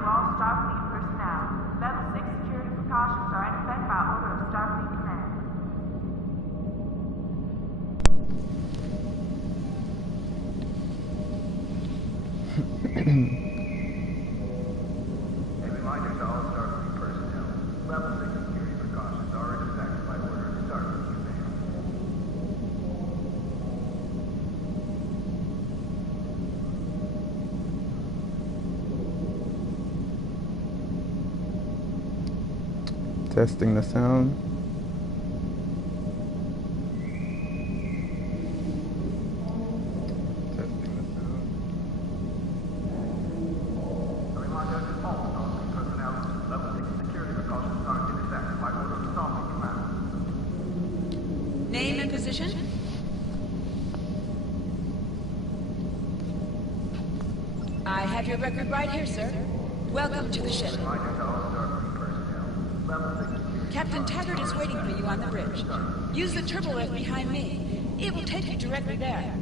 to all Starfleet personnel. Level 6 security precautions are in effect by order of Starfleet Command. A reminder to all Starfleet personnel. Level 6 security precautions are in effect by order of Starfleet Command. Testing the sound. Testing the sound. A reminder to all Starfleet personnel. Level 6 security precautions are in effect by order of Starfleet Command. Name and position? I have your record right here, sir. Welcome to the ship. Reminder to all Starfleet personnel. Level 6 security Captain Taggart is waiting for you on the bridge. Use the turbo lift behind me. It will take you directly there.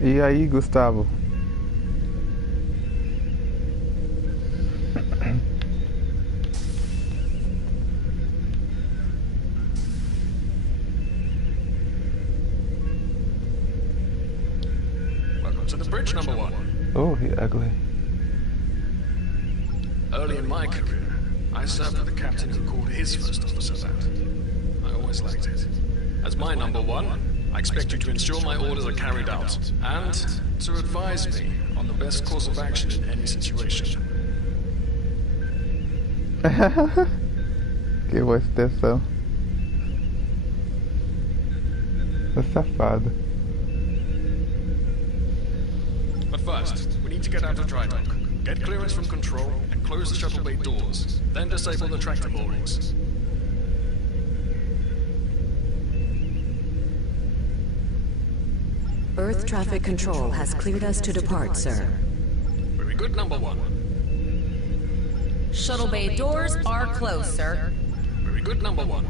E aí, Gustavo? Welcome to the bridge, number one. Oh, he ugly. Early in my career, I served with a captain who called his first officer that. I always liked it. As my number one, I expect you to ensure my orders are carried out, and to advise me on the best course of action in any situation. Que voz dessa? É safado. But first, we need to get out of dry dock, get clearance from control, and close the shuttle bay doors, then disable the tractor moorings. Earth traffic control has cleared us to depart, sir. Very good, number one. Shuttle bay doors are closed, sir. Very good, number one.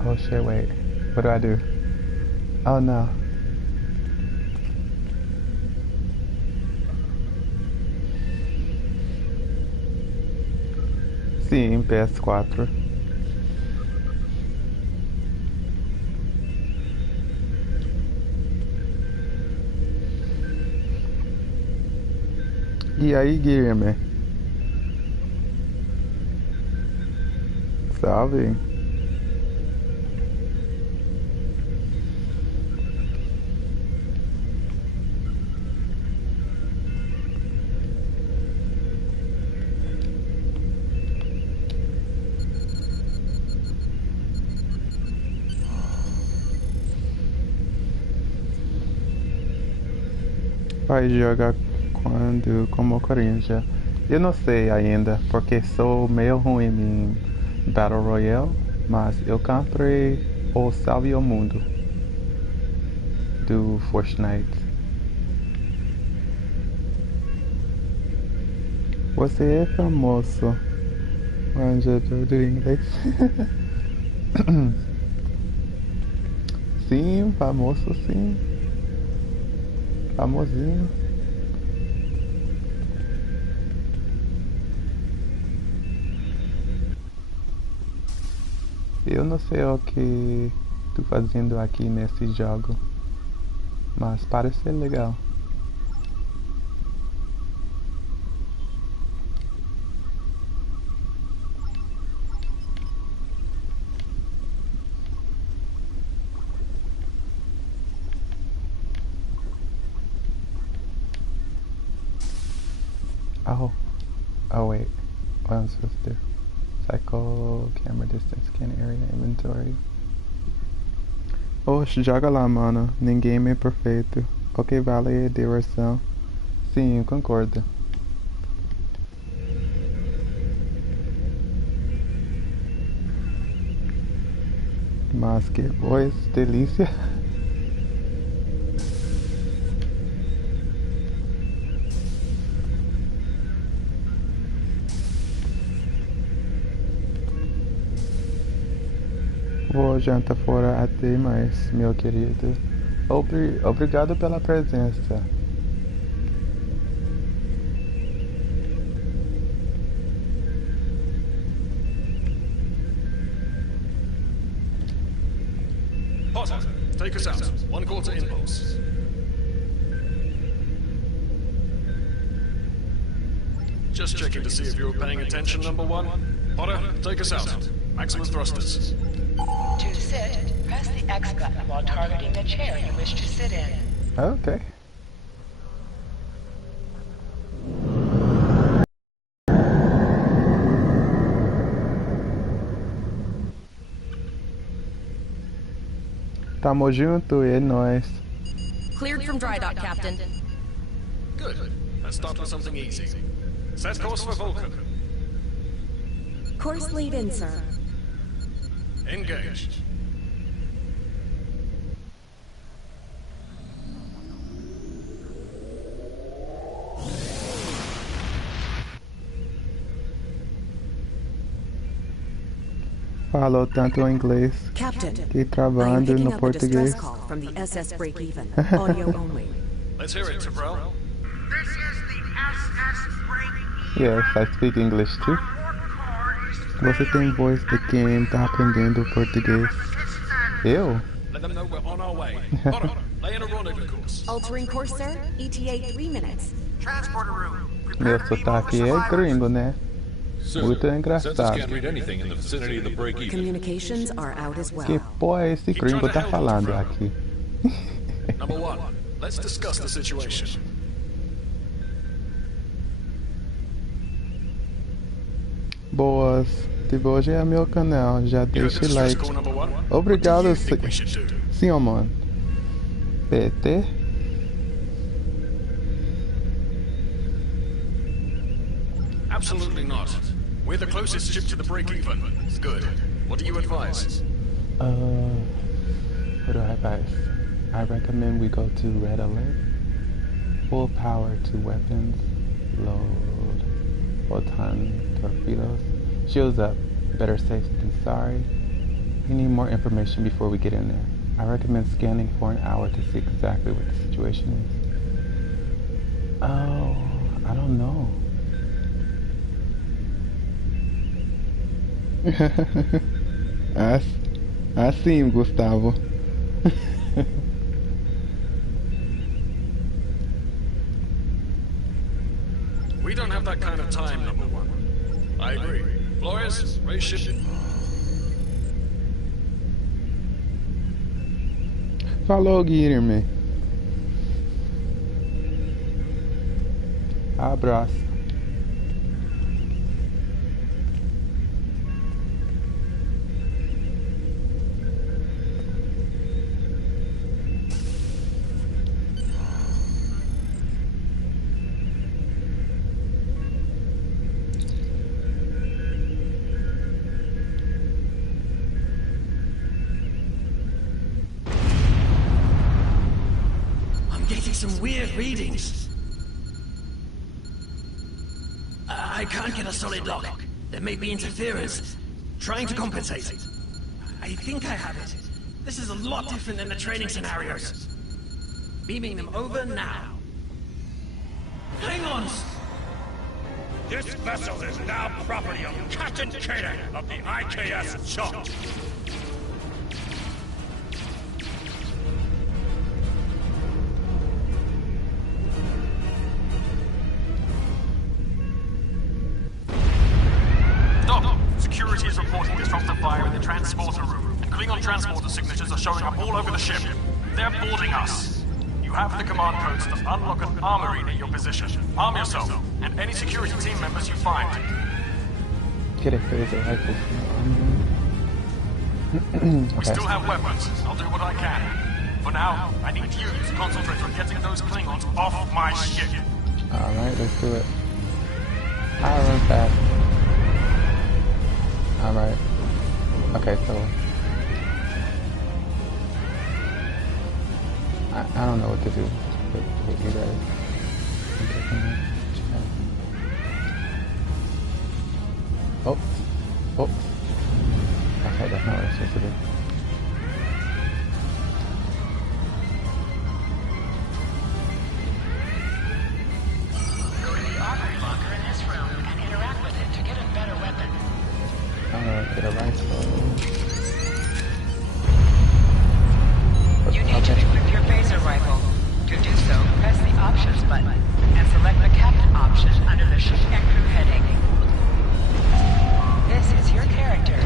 Oh shit, wait. What do I do? Oh no. Sim, PS4. E aí, Guilherme? Salve. Vai jogar quando como Corinthians? Eu não sei ainda, porque sou meio ruim em Battle Royale, mas eu comprei o Salve o Mundo do Fortnite. Você é famoso, manjador de inglês. Sim, famoso sim. Famosinho. Eu não sei o que estou fazendo aqui nesse jogo, mas parece ser legal. Oh wait, what am I supposed to do? Cycle, camera distance, scan area, inventory. Oxe, joga lá, mano. Ninguém é perfeito. O que vale é diversão. Sim, eu concordo. Mas que voz delícia. Vou jantar fora até mais, meu querido. Obrigado pela presença. Potter, take us out. 1/4 impulse. Just checking to see if you were paying attention, number 1. Potter, take us out. Maximum thrusters. To sit, press the X button while targeting the chair you wish to sit in. Okay. Tamo junto, é nóis. Cleared from dry dock, Captain. Good. Let's start with something easy. Set course for Vulcan. Course laid in, sir. Engage. Falou tanto inglês Captain, que I am travando picking no up a distress português. call from the SS Break-Even. Audio only. Let's hear it, Tabrell. This is the SS Break-Even. Yes, I speak English too. Você tem voz de quem tá aprendendo português. Eu? Let them know we're on our way. Potter, lay in a rendezvous course. Altering course, sir. ETA 3 minutes. Transporter room. Meu sotaque é gringo, né? Muito Census engraçado. can't read anything in the vicinity of the break-even. Communications are out as well. Que porra esse gringo tá falando aqui? Number 1, let's discuss the situation. Boas, tipo, hoje é meu canal, já You know deixa the o stress like. call, number 1? Obrigado, What do you think we should do? senhor mano. PT? Absolutely not. We're the closest ship to the break-even. Good. What do you advise? What do I advise? I recommend we go to red alert. Full power to weapons. Load photon torpedoes. Shields up. Better safe than sorry. We need more information before we get in there. I recommend scanning for an hour to see exactly what the situation is. Oh, I don't know. Assim, Gustavo. We don't have that kind of time, number 1. I agree. Flores, raise ship. Falou, Guilherme. Abraço. Some weird readings. I can't get a solid lock. There may be interference. Trying to compensate. I think I have it. This is a lot different than the training scenarios. Beaming them over now. Hang on! This vessel is now property of Captain Kaden of the IKS Chunk. Security is reporting disruptive fire in the transporter room, and Klingon transporter signatures are showing up all over the ship. They're boarding us. You have the command codes to unlock an armory near your position. Arm yourself, and any security team members you find. We still have weapons. I'll do what I can. For now, I need you to concentrate on getting those Klingons off my ship. Alright, let's do it. I run fast. Alright. Okay, so I don't know what to do with you guys. Oh. Oh. Okay, that's not what I'm supposed to do. Go to the armory locker in this room and interact with it to get a better weapon. Get a rifle. You need to equip your phaser rifle. To do so, press the options button and select the captain option under the ship and crew heading. This is your character.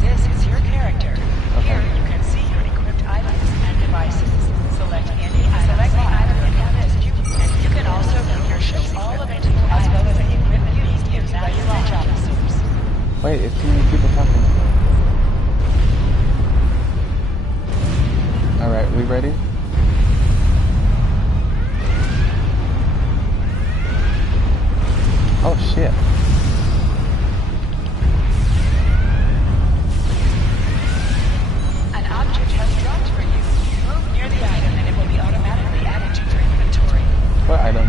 This is your character. Here you can see your equipped items and devices. Select any item in your list. And you can also view your ship's all available as well as the equipment used by your launch officers. Wait, it's too many people talking. Alright, we ready? Oh shit. An object has dropped for you. Move near the item and it will be automatically added to your inventory. What item?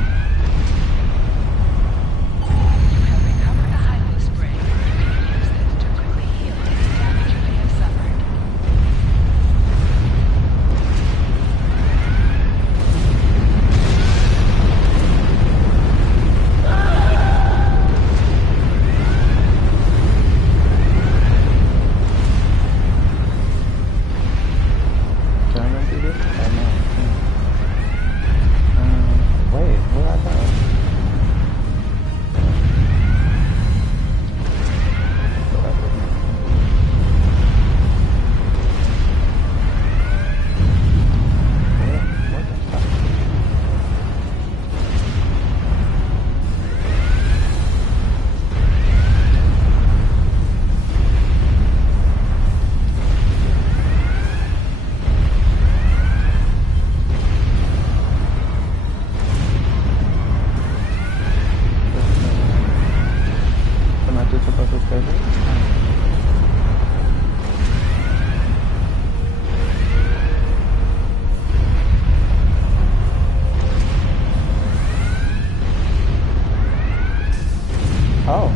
You have recovered a high-low spray. You can use this to quickly heal any damage you may have suffered. Can I run through this? Oh no. Wait, where I go? What the fuck? Am I just supposed to stay there? Oh.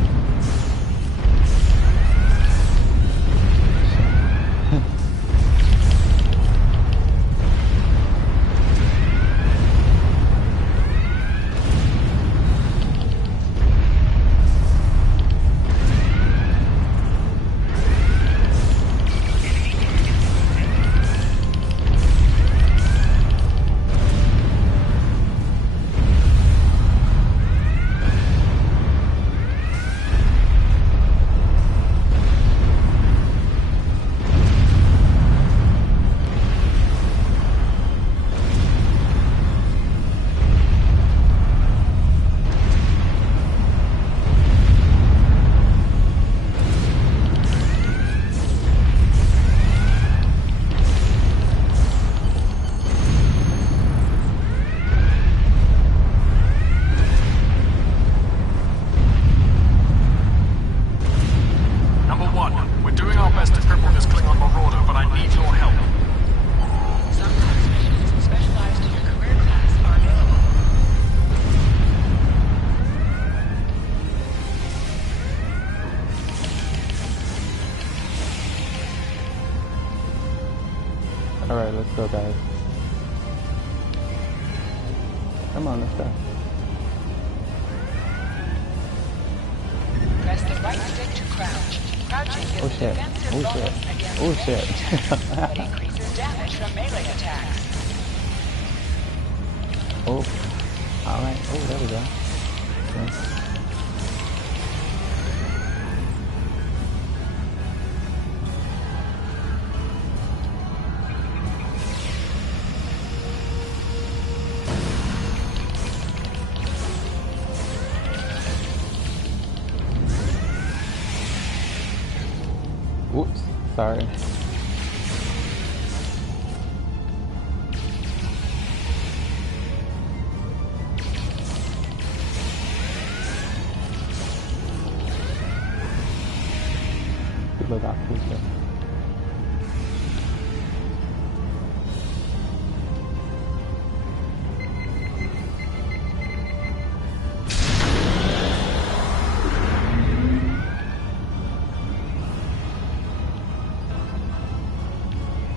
Number one, we're doing our best to cripple this Klingon marauder, but I need your help. Sometimes missions specialized to your career class are available. Alright, let's go, guys. Come on, let's go. Press the right stick to crouch. Crouching gives Oh a shit. defensive Oh bonus shit. against Oh enemy shit. attacks. It increases damage from melee attacks. Oh. Alright. Oh, there we go. Okay. Oops, sorry. Who's that?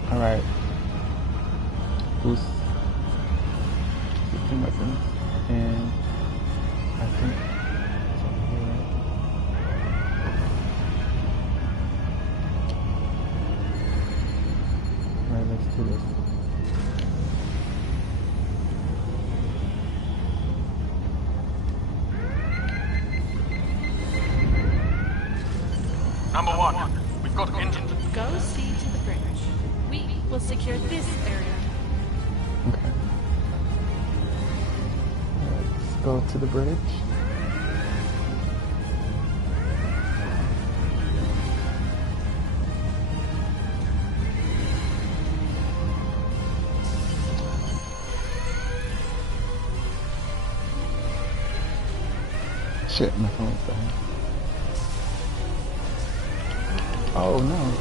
Alright. Who's system weapons? And I think it's over here, right? Alright, let's do this. Number 1, we've got engine. Go see to the bridge. We will secure this area. Okay. Let's go to the bridge. Shit, my phone's dying. Oh no.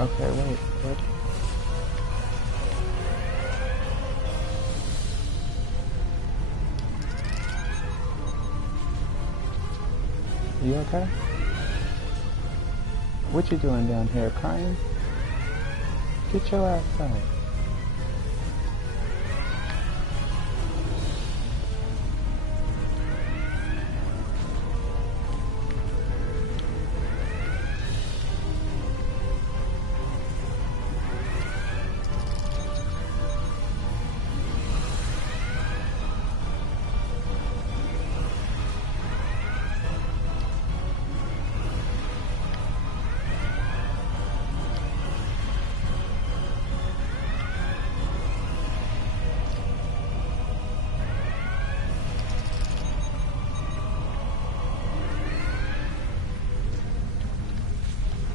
Okay, wait, what? You okay? What you doing down here, crying? Get your ass out.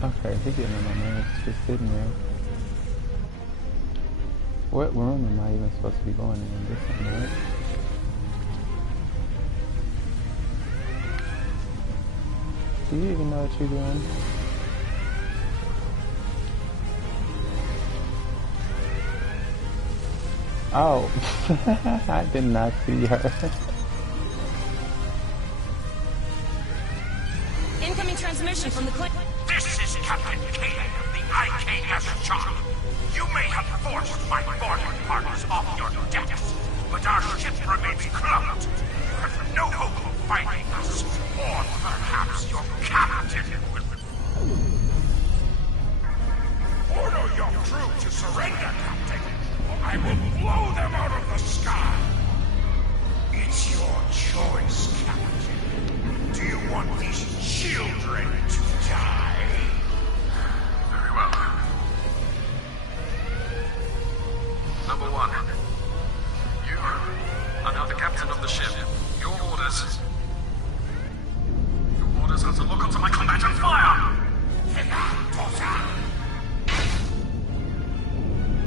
Okay, he's getting on my nerves, just sitting there. What room am I even supposed to be going in? This one, right? Do you even know what you're doing? Oh, I did not see her. Incoming transmission from the clinic. This is Captain Kaden of the IKS Shock. You may have forced my boarding parties off your decks, but our ship remains cloaked. You have no hope of finding us, or perhaps your captain will. Order your crew to surrender, Captain, or I will blow them out of the sky. It's your choice, Captain. Do you want these children to die? Very well. Number 1. You are now the captain of the ship. Your orders are to look onto my combat and fire!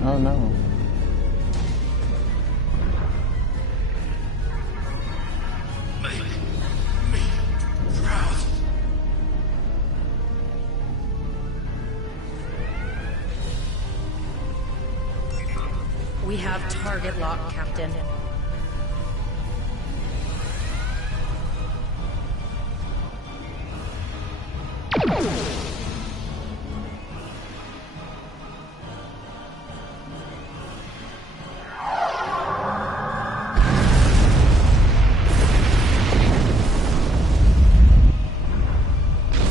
Oh no. Make me proud. We have target lock, Captain.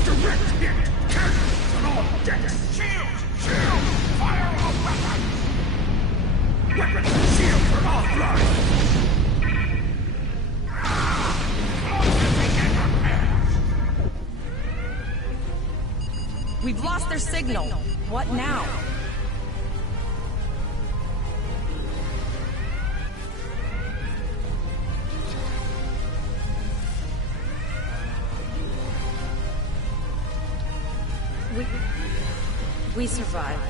Direct hit! Cannons on all decks! Shields! Shields! Fire all weapons! Weapons and shields are offline! We've lost their signal. What now? We survived.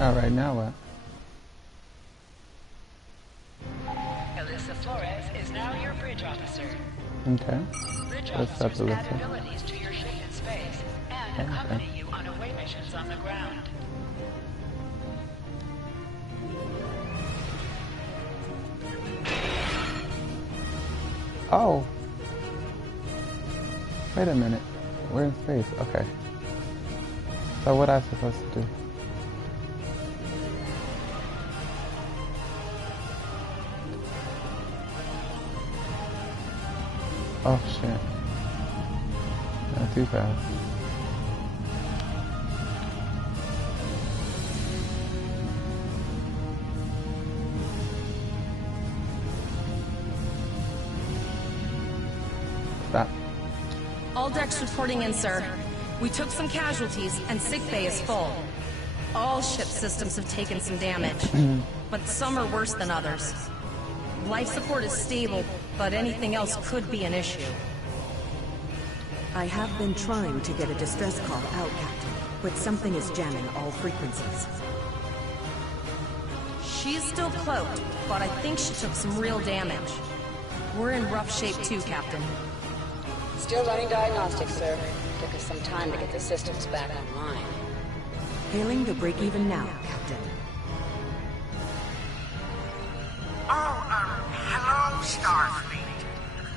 All right, now what? Alyssa Flores is now your bridge officer. Okay. Bridge What's up, officers add Alyssa? abilities to your ship in space and Okay. accompany you on away missions on the ground. Oh. Wait a minute. We're in space. Okay. So what am I supposed to do? Oh shit. Not too fast. Stop. All decks reporting in, sir. We took some casualties, and sickbay is full. All ship systems have taken some damage, but some are worse than others. Life support is stable, but anything else could be an issue. I have been trying to get a distress call out, Captain, but something is jamming all frequencies. She's still cloaked, but I think she took some real damage. We're in rough shape too, Captain. Still running diagnostics, sir. Took us some time to get the systems back online. Hailing the break-even now, Captain. Hello, Starfleet.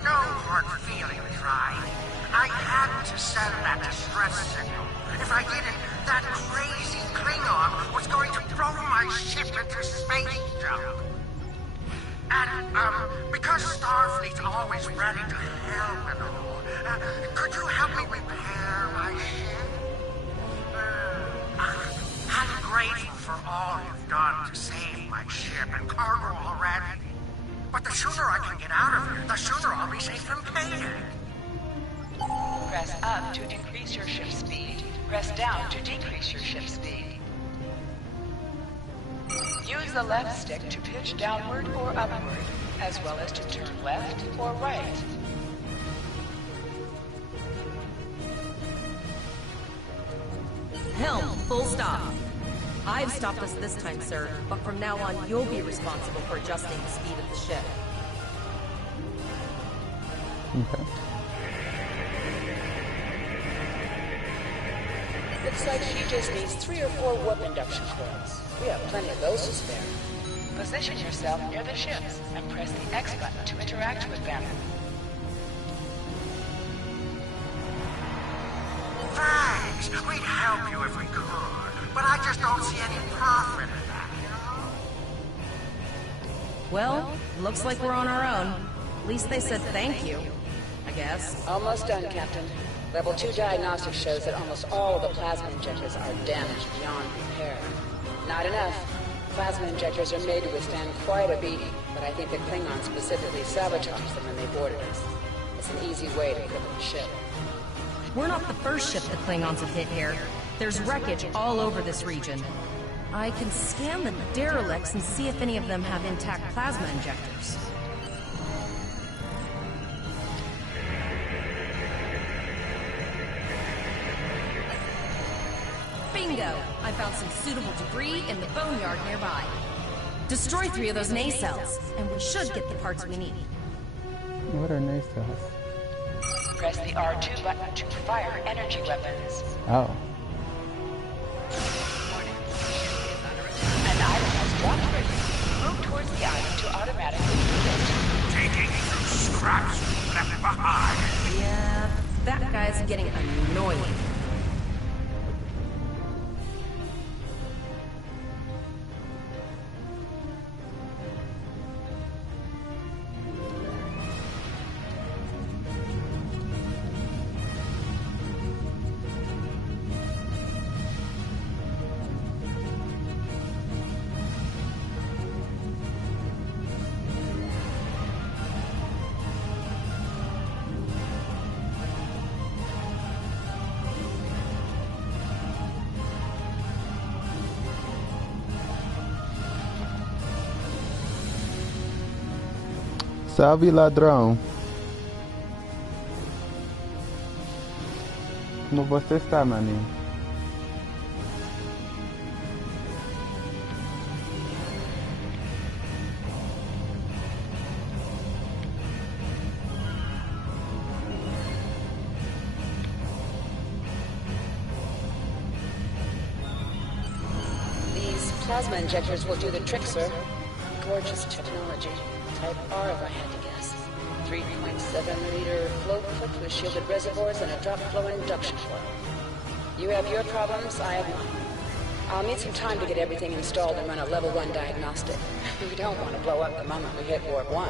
No hard feelings, right? I had to send that distress signal. If I didn't, that crazy Klingon was going to throw my ship into space junk. And, because Starfleet's always ready to help and all, could you help me repair my ship? I'm grateful for all you've done to save my ship and cargo already. But the sooner I can get out of here, the sooner I'll be safe from Kagan. Press up to increase your ship speed. Press down to decrease your ship speed. Use the left stick to pitch downward or upward, as well as to turn left or right. Helm, full stop. I've stopped us this time, sir, but from now on, you'll be responsible for adjusting the speed of the ship. Okay. Looks like she just needs 3 or 4 warp induction coils. We have plenty of those to spare. Position yourself near the ships and press the X button to interact with them. Thanks. We'd help you if we could. But I just don't see any profit in that, you know? Well, looks like we're on our own. At least they said thank you, I guess. Almost done, Captain. Level 2 diagnostic shows that almost all of the plasma injectors are damaged beyond repair. Not enough. Plasma injectors are made to withstand quite a beating, but I think the Klingons specifically sabotaged them when they boarded us. It's an easy way to cripple the ship. We're not the first ship the Klingons have hit here. There's wreckage all over this region. I can scan the derelicts and see if any of them have intact plasma injectors. Bingo! I found some suitable debris in the boneyard nearby. Destroy 3 of those nacelles, and we should get the parts we need. What are nacelles? Press the R2 button to fire energy weapons. Oh. An item has dropped for you. Move towards the item to automatically deflect. Taking through scraps left behind. Yeah, that guy's getting annoying. Salve, ladrão. Como você está, maninho? These plasma injectors will do the trick, sir. Gorgeous technology. Type R, if I had to guess. 3.7-liter flow-clipped with shielded reservoirs and a drop-flow induction coil. You have your problems, I have mine. I'll need some time to get everything installed and run a level 1 diagnostic. We don't want to blow up the moment we hit warp 1.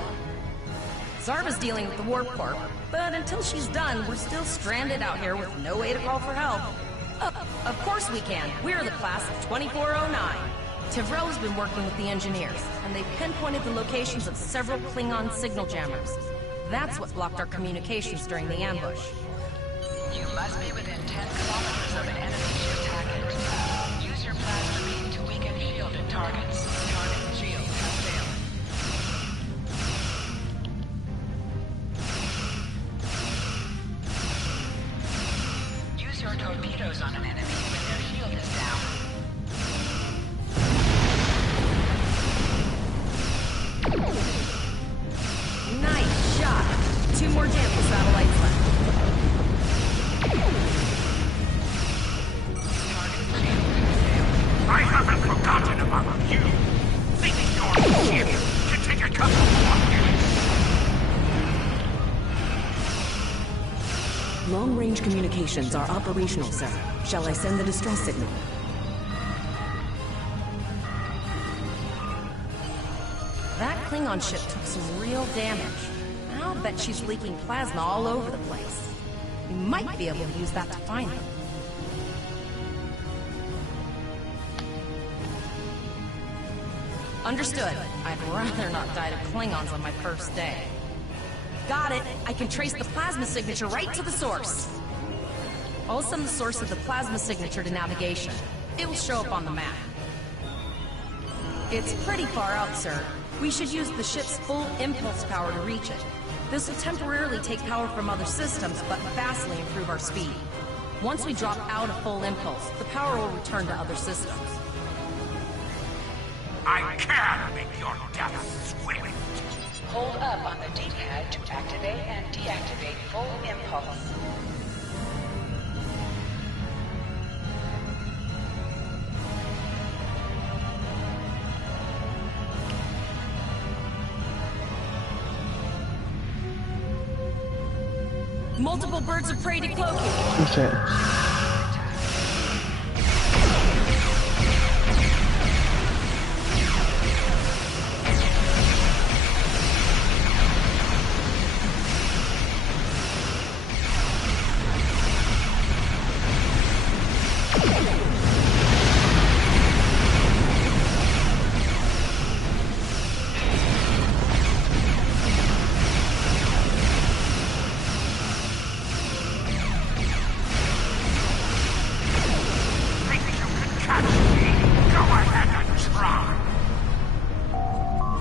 Zarva's dealing with the warp core, but until she's done, we're still stranded out here with no way to call for help. Of course we can. We're the class of 2409. Tivrell's been working with the engineers, and they've pinpointed the locations of several Klingon signal jammers. That's what blocked our communications during the ambush. You must be within 10 kilometers of an enemy ship target. Use your plasma beam to weaken shielded targets. Target shield has failed. Use your torpedoes on an enemy when their shield is down. Nice shot. 2 more jamming satellites left. I haven't forgotten about you. Thinking your ship can take a couple more minutes. Long-range communications are operational, sir. Shall I send the distress signal? That Klingon ship took some real damage. I'll bet she's leaking plasma all over the place. We might be able to use that to find them. Understood. I'd rather not die to Klingons on my first day. Got it. I can trace the plasma signature right to the source. I'll send the source of the plasma signature to navigation. It will show up on the map. It's pretty far out, sir. We should use the ship's full impulse power to reach it. This will temporarily take power from other systems, but vastly improve our speed. Once we drop out of full impulse, the power will return to other systems. I can make your death swift. Hold up on the D-pad to activate and deactivate full impulse. Multiple birds of prey decloaking. Okay.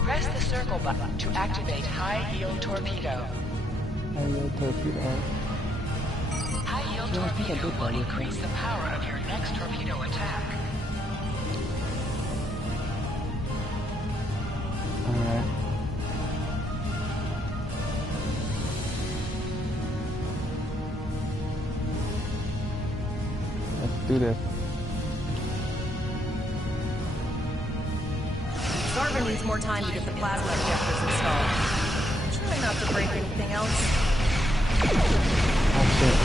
Press the circle button to activate high-yield torpedo. High-yield torpedo. High-yield torpedo will increase the power of your next torpedo attack. Alright. Let's do this. Zarva needs more time to get the plasma injectors installed. Try not to break anything else. Oh shit.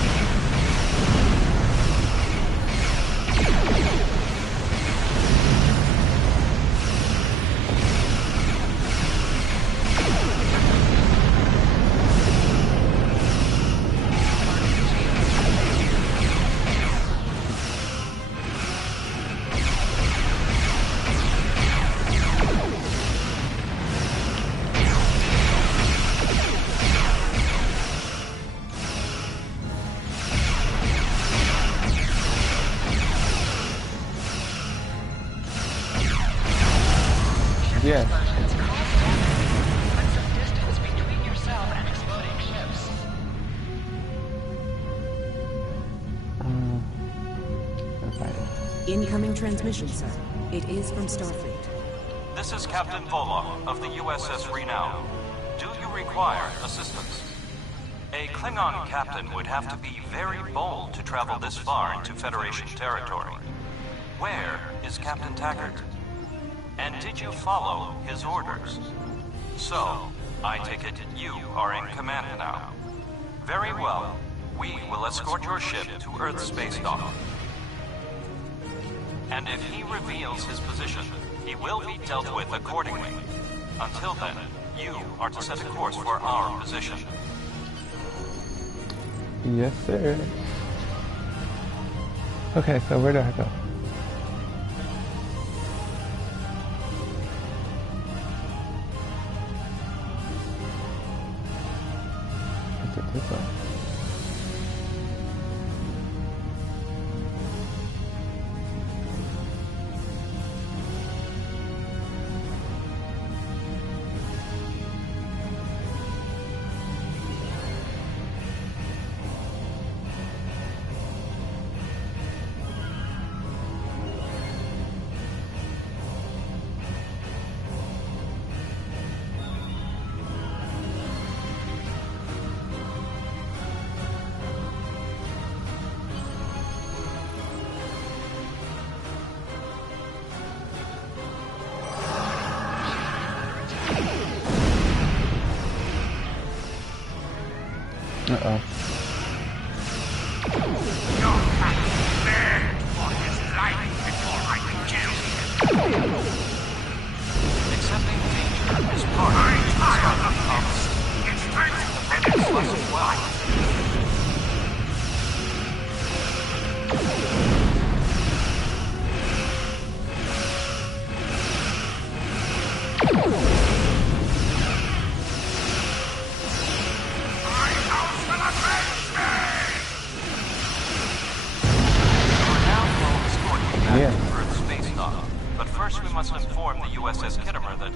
Yes. But some distance between Incoming transmission, sir. It is from Starfleet. This is Captain Volok of the USS Renown. Do you require assistance? A Klingon captain would have to be very bold to travel this far into Federation territory. Where is Captain Taggart? And did you follow his orders? So, I take it you are in command now. Very well. We will escort your ship to Earth space dock. And if he reveals his position, he will be dealt with accordingly. Until then, you are to set a course for our position. Yes, sir. Okay, so where do I go? Is it this way? Uh-oh. Accepting danger is part of the policy. It's time to finish as well. We must inform the USS Kittimer that...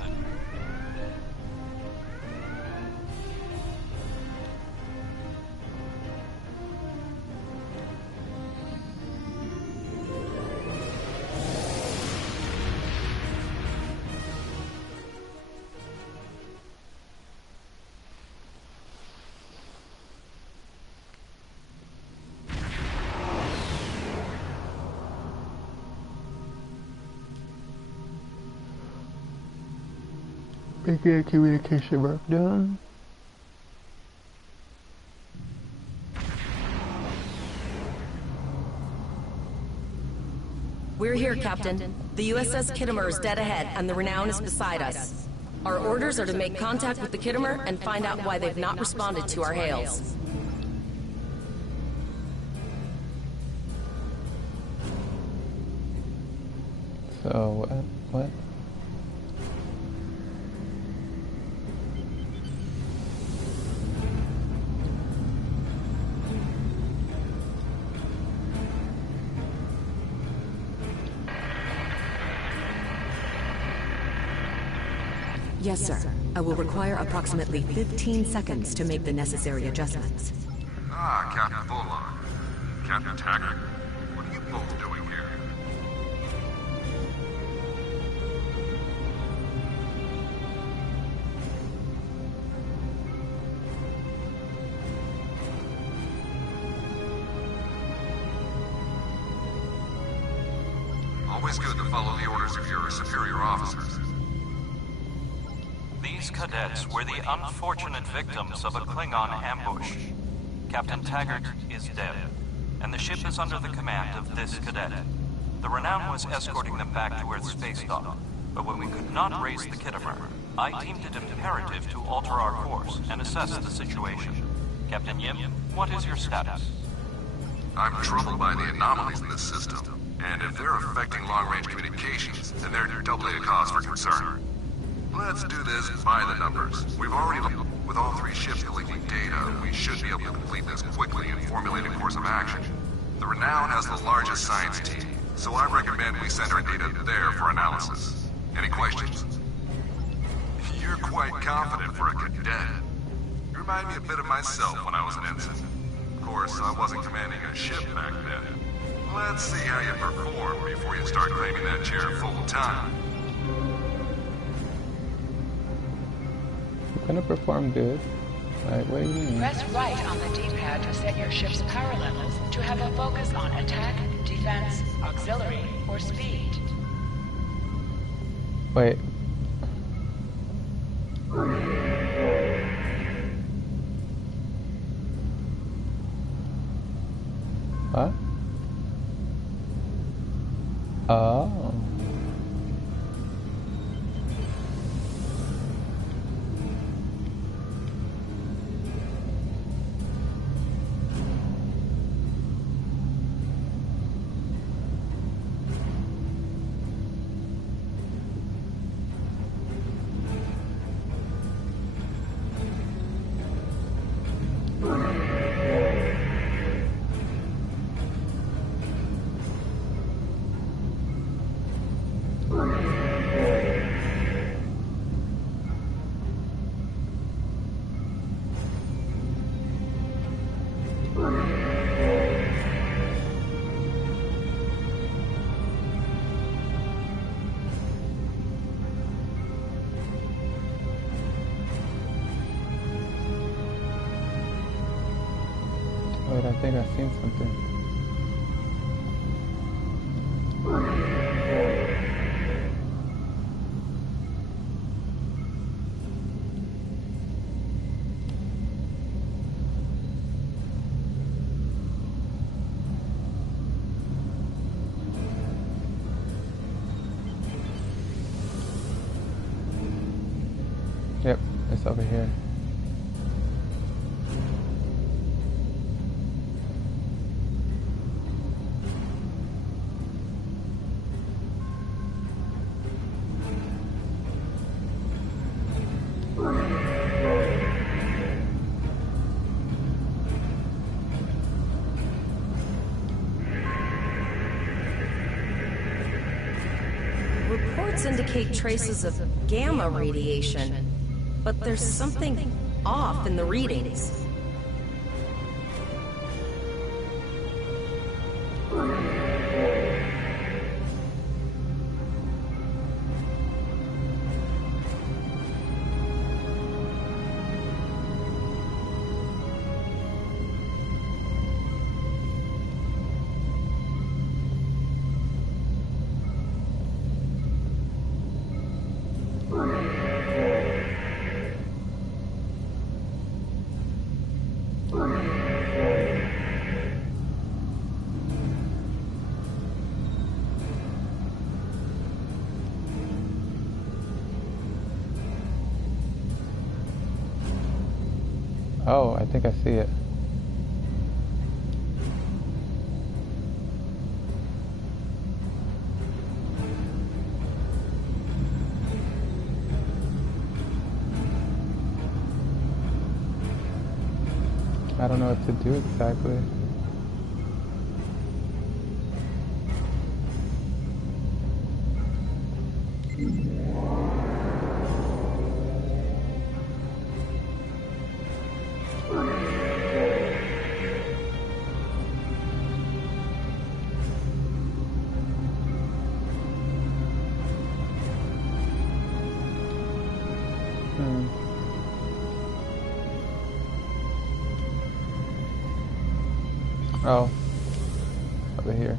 Begin communication work done. We're here, Captain. The USS Kittimer is dead ahead, and the Renown is beside us. Our orders are to make contact with the Kittimer and find out why they've not responded to our hails. So, what? Yes, sir. I will require approximately 15 seconds to make the necessary adjustments. Ah, Captain Volok. Captain Taggart, what are you both doing here? Always good to follow the orders of your superior officers. These cadets were the unfortunate victims of a Klingon ambush. Captain Taggart is dead, and the ship is under the command of this cadet. The Renown was escorting them back to Earth space dock, but when we could not raise the Kittimer, I deemed it imperative to alter our course and assess the situation. Captain Yim, what is your status? I'm troubled by the anomalies in this system, and if they're affecting long-range communications, then they're doubly a cause for concern. Let's do this by the numbers. We've already, with all three ships collecting data, we should be able to complete this quickly and formulate a course of action. The Renown has the largest science team, so I recommend we send our data there for analysis. Any questions? You're quite confident for a cadet. You remind me a bit of myself when I was an ensign. Of course, I wasn't commanding a ship back then. Let's see how you perform before you start claiming that chair full time. You're gonna perform good. Like, what do you mean? Press right on the D-pad to set your ship's power levels to have a focus on attack, defense, auxiliary, or speed. Wait. What? Oh. Wait, I think I've seen something. Yep, it's over here. Reports indicate traces of gamma radiation, but there's something off in the readings. Oh, I think I see it. I don't know what to do exactly. Oh, over here.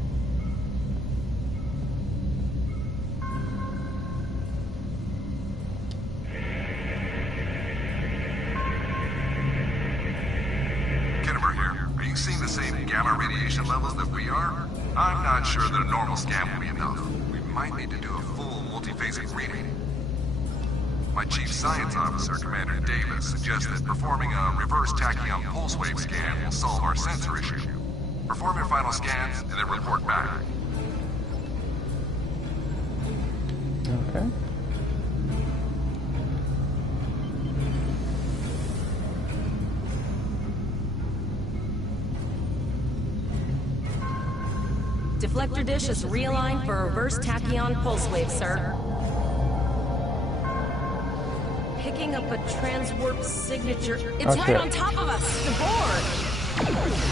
Kittimer here. Are you seeing the same gamma radiation levels that we are? I'm not sure that a normal scan will be enough. We might need to do a full multi-phasic reading. My chief science officer, Commander Davis, suggests that performing a reverse tachyon pulse wave scan will solve our sensor issue. Perform your final scans and then report back. Okay. Deflector dish is realigned for a reverse tachyon pulse wave, sir. Picking up a transwarp signature. It's right on top of us. The board.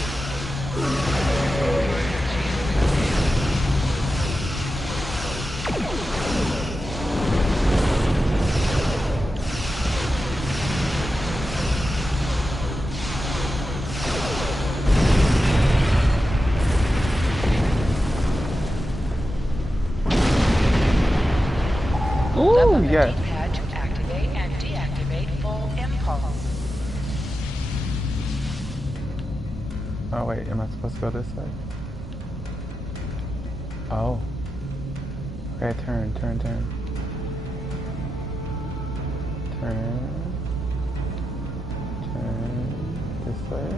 Ooh, yes. D-pad to activate and deactivate full impulse. Oh wait, am I supposed to go this way? Oh. Okay, turn. Turn. This way.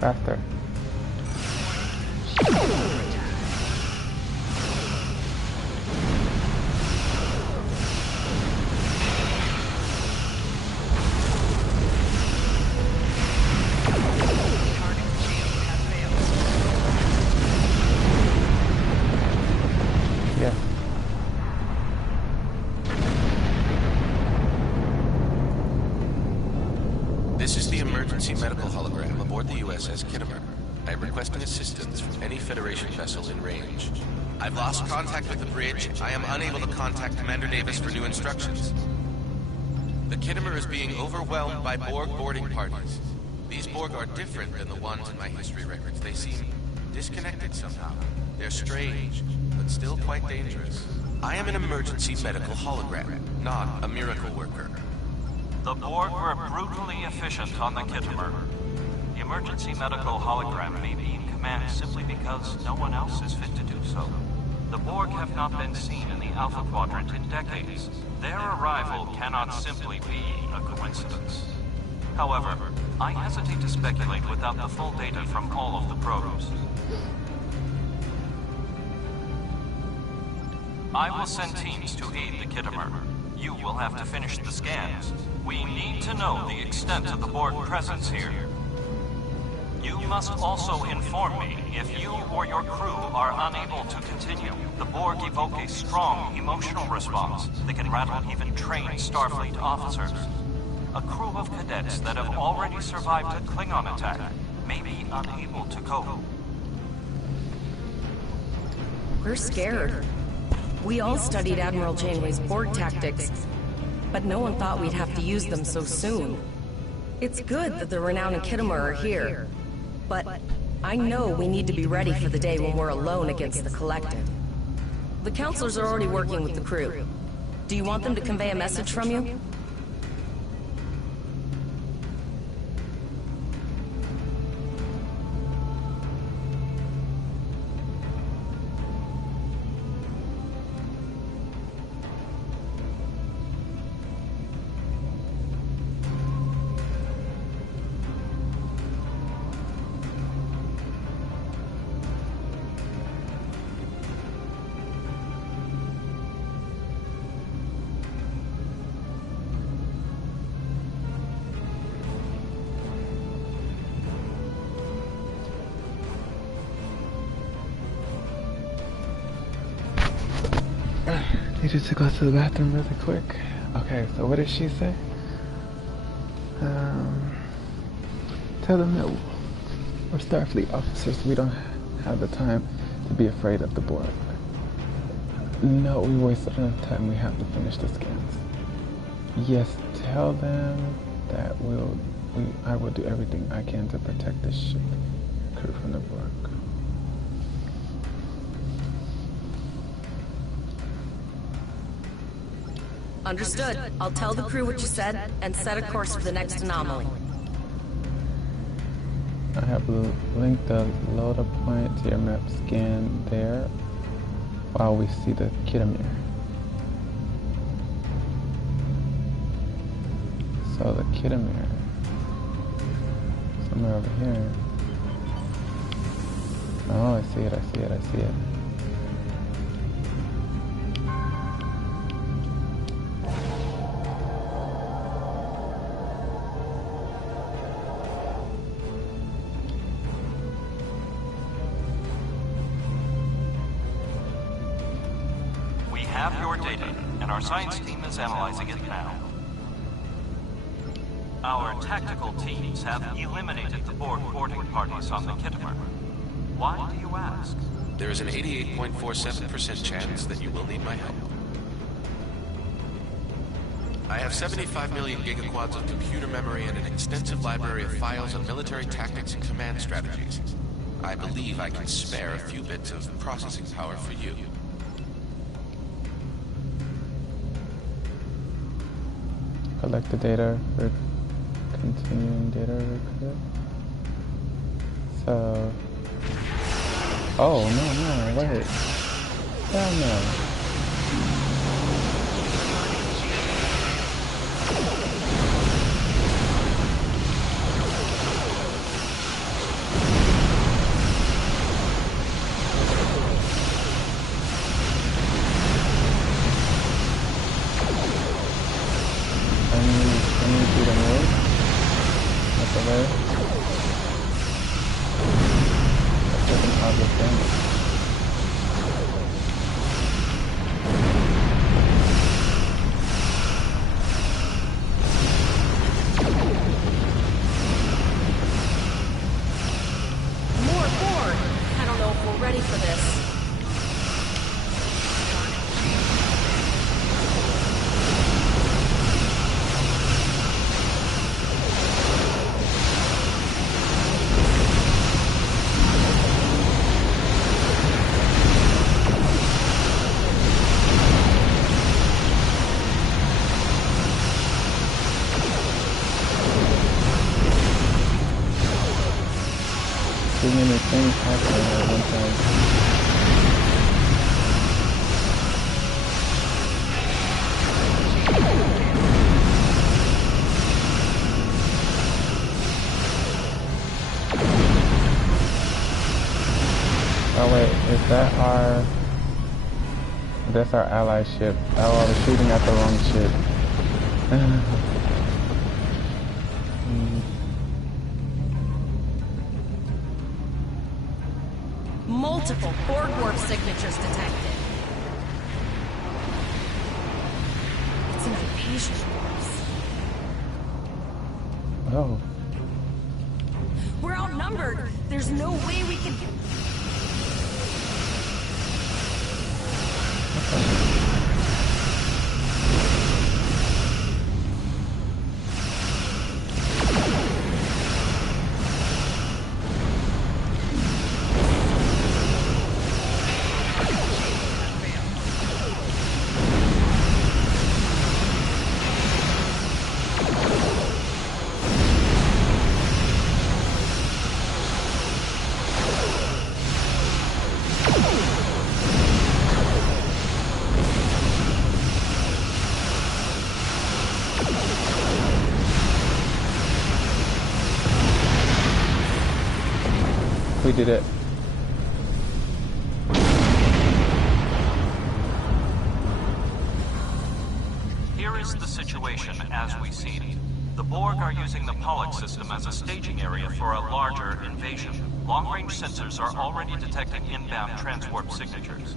Faster. Yes. This is the emergency medical hologram aboard the USS Kittimer. I am requesting assistance from any Federation vessel in range. I've lost contact with the bridge. I am unable to contact Commander Davis for new instructions. The Kittimer is being overwhelmed by Borg boarding parties. These Borg are different than the ones in my history records. They seem disconnected somehow. They're strange, but still quite dangerous. I am an emergency medical hologram, not a miracle worker. The Borg were brutally efficient on the Kittimer. The emergency medical hologram may be in command simply because no one else is fit to do so. The Borg have not been seen in the Alpha Quadrant in decades. Their arrival cannot simply be a coincidence. However, I hesitate to speculate without the full data from all of the probes. I will send teams to aid the Kittimer. You will have to finish the scans. We need to know the extent of the Borg presence here. You must also inform me if you or your crew are unable to continue. The Borg evoke a strong emotional response that can rattle even trained Starfleet officers. A crew of cadets that have already survived a Klingon attack may be unable to cope. We're scared. We all studied Admiral Janeway's Borg tactics, but no one thought we'd have to use them so soon. It's good that the Renown and Kittimer are here, but I know we need to be ready for the day when we're alone against the Collective. The counselors are already working with the crew. Do you want them to convey a message from you? Needed to go to the bathroom really quick. Okay, so what did she say? Tell them that we're Starfleet officers. We don't have the time to be afraid of the Borg. No, we wasted enough time. We have to finish the scans. Yes, tell them that I will do everything I can to protect the ship crew from the Borg. Understood. I'll tell the crew what you said and set a course for the next anomaly. I have linked the loader point to your map scan there while we see the Kittimer. So the Kittimer, somewhere over here. Oh, I see it. Have your data, and our science team is analyzing it now. Our tactical teams have eliminated the Borg boarding parties on the Kittimer. Why do you ask? There is an 88.47% chance that you will need my help. I have 75 million gigaquads of computer memory and an extensive library of files on military tactics and command strategies. I believe I can spare a few bits of processing power for you. Collect the data for continuing data record. So... Oh, no, wait. Hell no. Too many things happening at one time. Oh wait, is that our... That's our ally ship. Oh, I was shooting at the wrong ship. Multiple Borg warp signatures detected. It's an invasion force. Oh. We're outnumbered. There's no way we can... We did it. Here is the situation as we see it. The Borg are using the Pollux system as a staging area for a larger invasion. Long-range sensors are already detecting inbound transwarp signatures.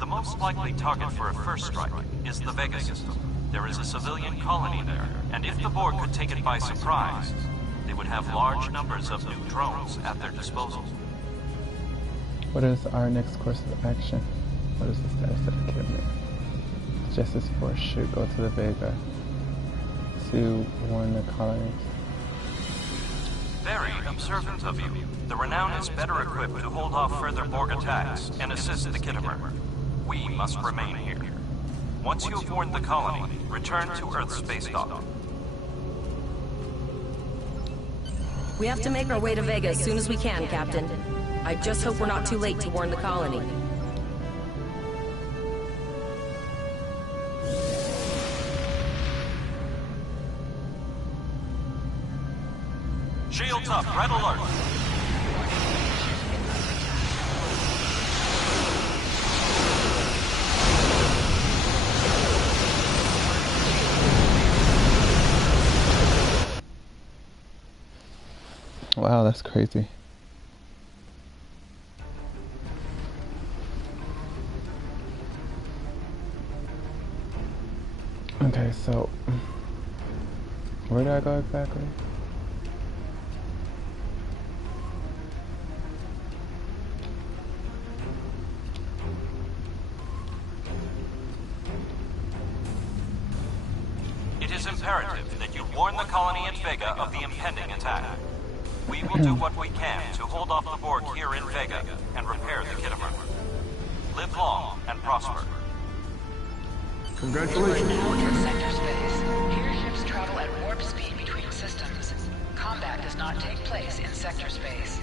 The most likely target for a first strike is the Vega system. There is a civilian colony there, and if the Borg could take it by surprise, they would have large numbers of new drones at their disposal. What is our next course of action? What is the status of the kidnap? Justice Force should go to the Vega to warn the colonies. Very observant of you. The Renown is better equipped to hold off further Borg attacks and assist the Kittimer. We must remain here. Once you have warned the colony, return to Earth's space dock. We have to make our way to Vega as soon as we can, Captain. I just hope we're not too late to warn the colony. Shields up, red alert. Wow, that's crazy. Okay, so where do I go exactly? is imperative that you warn the colony at Vega of the impending attack. We will do what we can to hold off the Borg here in Vega and repair the Kittimer. Live long and prosper. Congratulations. You are now in sector space. Here ships travel at warp speed between systems. Combat does not take place in sector space.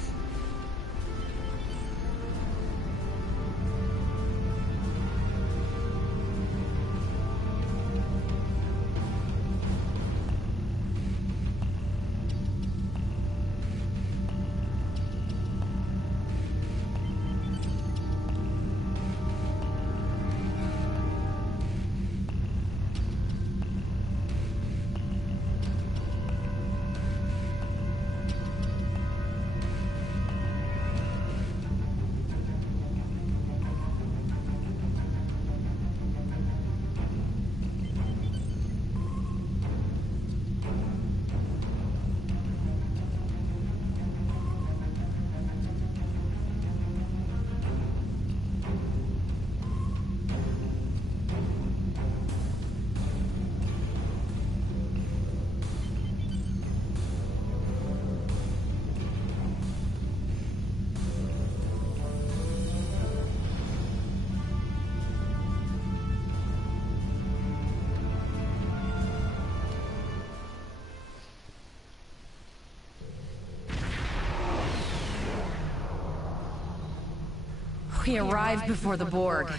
We arrived before the Borg.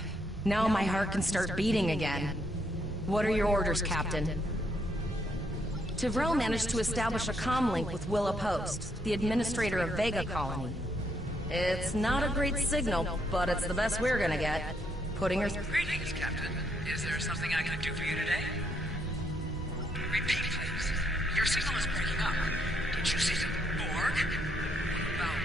Now my heart can start beating again. What are your orders, Captain? Tivrell managed to establish a comm link with Willa Post, the administrator of Vega Colony. It's not a great signal, but it's the best we're gonna get. Putting her through... Greetings, Captain. Is there something I can do for you today? Repeat, please. Your signal is breaking up. Did you see the Borg? What about...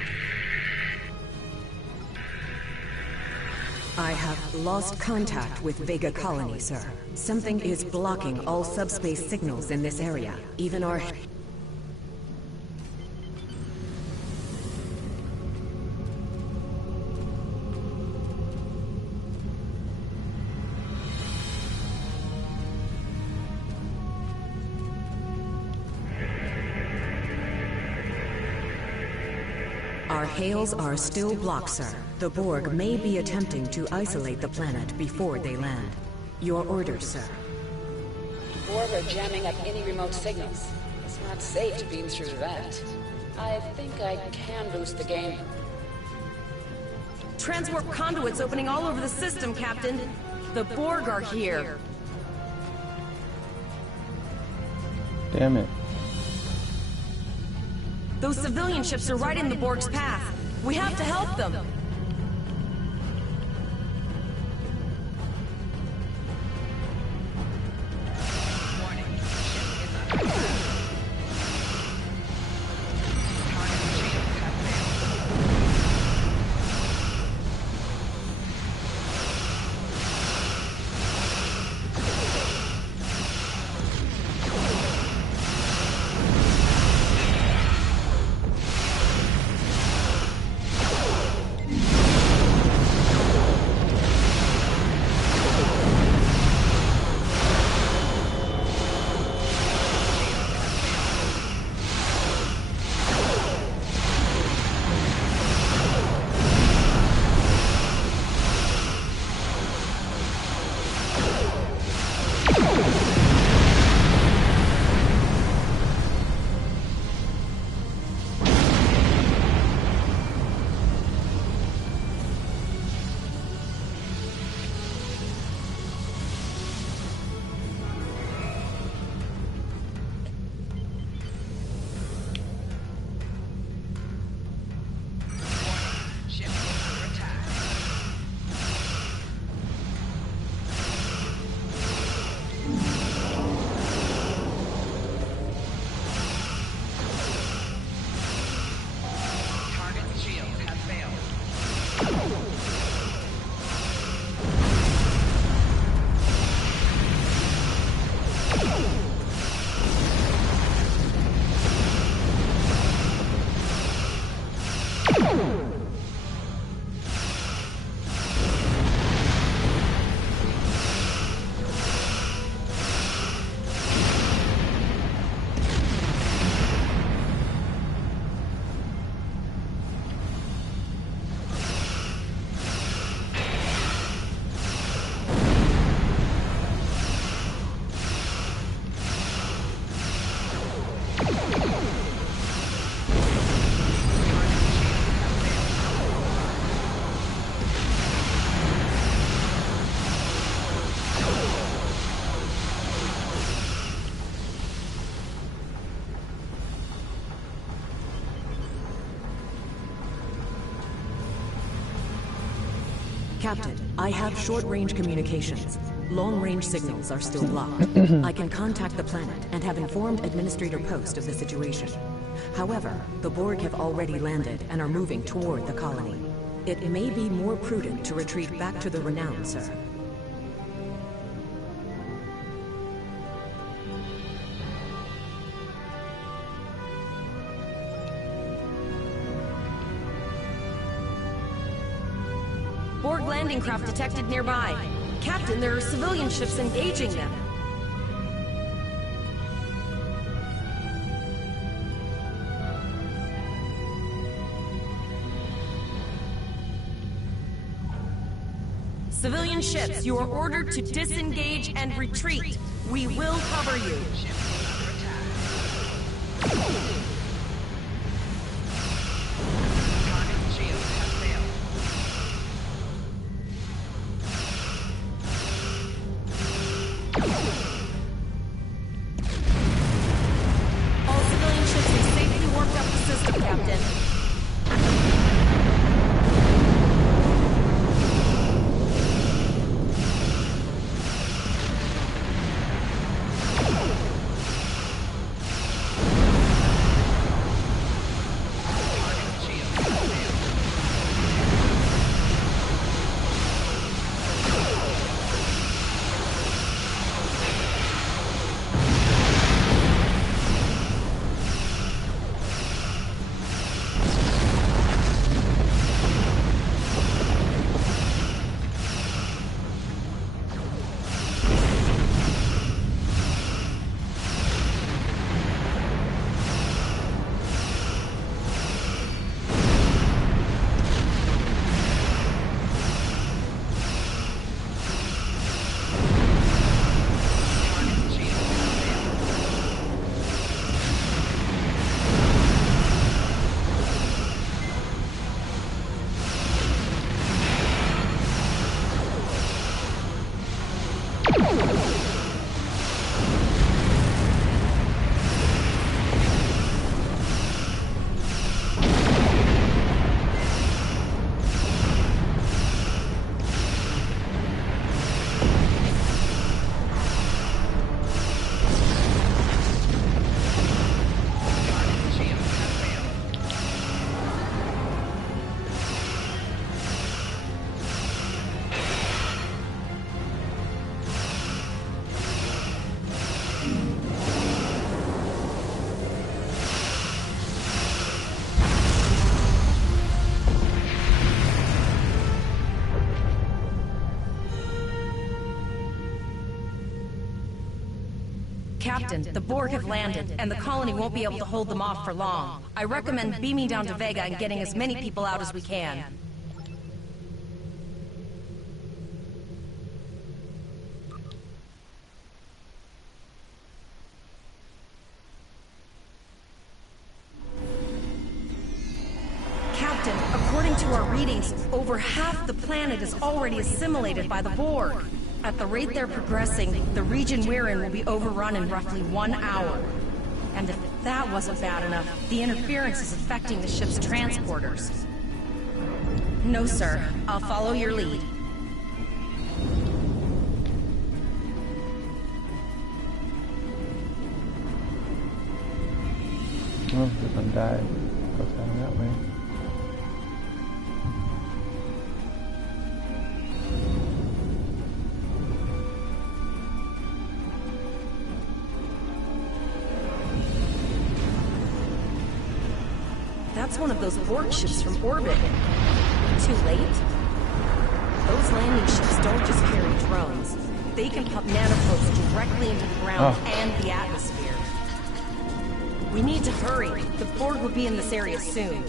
I have lost contact with Vega Colony, sir. Something is blocking all subspace signals in this area. Even our... Our hails are still blocked, sir. The Borg may be attempting to isolate the planet before they land. Your orders, sir. The Borg are jamming up any remote signals. It's not safe to beam through that. I think I can boost the gain. Transwarp conduits opening all over the system, Captain. The Borg are here. Damn it. Those civilian ships are right in the Borg's path. We have to help them. Captain, I have short-range communications. Long-range signals are still blocked. I can contact the planet and have informed Administrator Post of the situation. However, the Borg have already landed and are moving toward the colony. It may be more prudent to retreat back to the Renown, sir. Borg landing craft detected nearby. Captain, there are civilian ships engaging them. Civilian ships, you are ordered to disengage and retreat. We will cover you. Captain, the Borg have landed, and the colony won't be able to hold them off for long. I recommend beaming down to Vega and getting as many people out as we can. Captain, according to our readings, over half the planet is already assimilated by the Borg. At the rate they're progressing, the region we're in will be overrun in roughly 1 hour. And if that wasn't bad enough, the interference is affecting the ship's transporters. No, sir. I'll follow your lead. Oh, this one died. Goes down that way. That's one of those Borg ships from orbit. Too late? Those landing ships don't just carry drones. They can pump nanoprobes directly into the ground and the atmosphere. We need to hurry. The Borg will be in this area soon.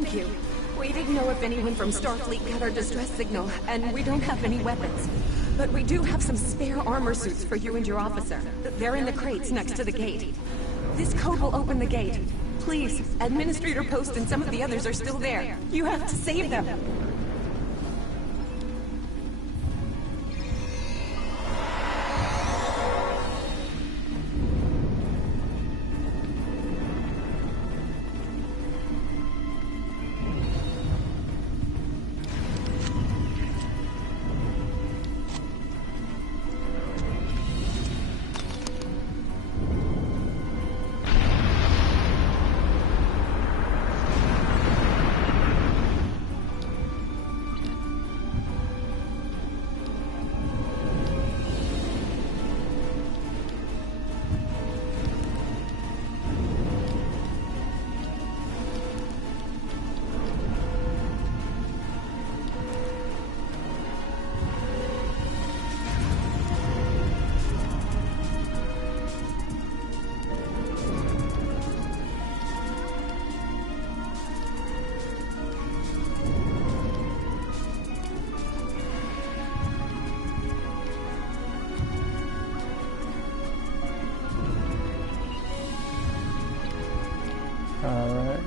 Thank you. We didn't know if anyone from Starfleet got our distress signal, and we don't have any weapons. But we do have some spare armor suits for you and your officer. They're in the crates next to the gate. This code will open the gate. Please, Administrator Post and some of the others are still there. You have to save them. Alright.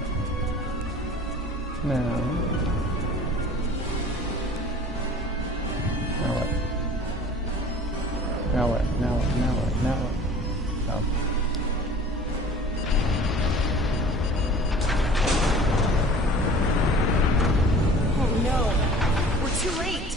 Now what? Now what? Oh. Oh no! We're too late!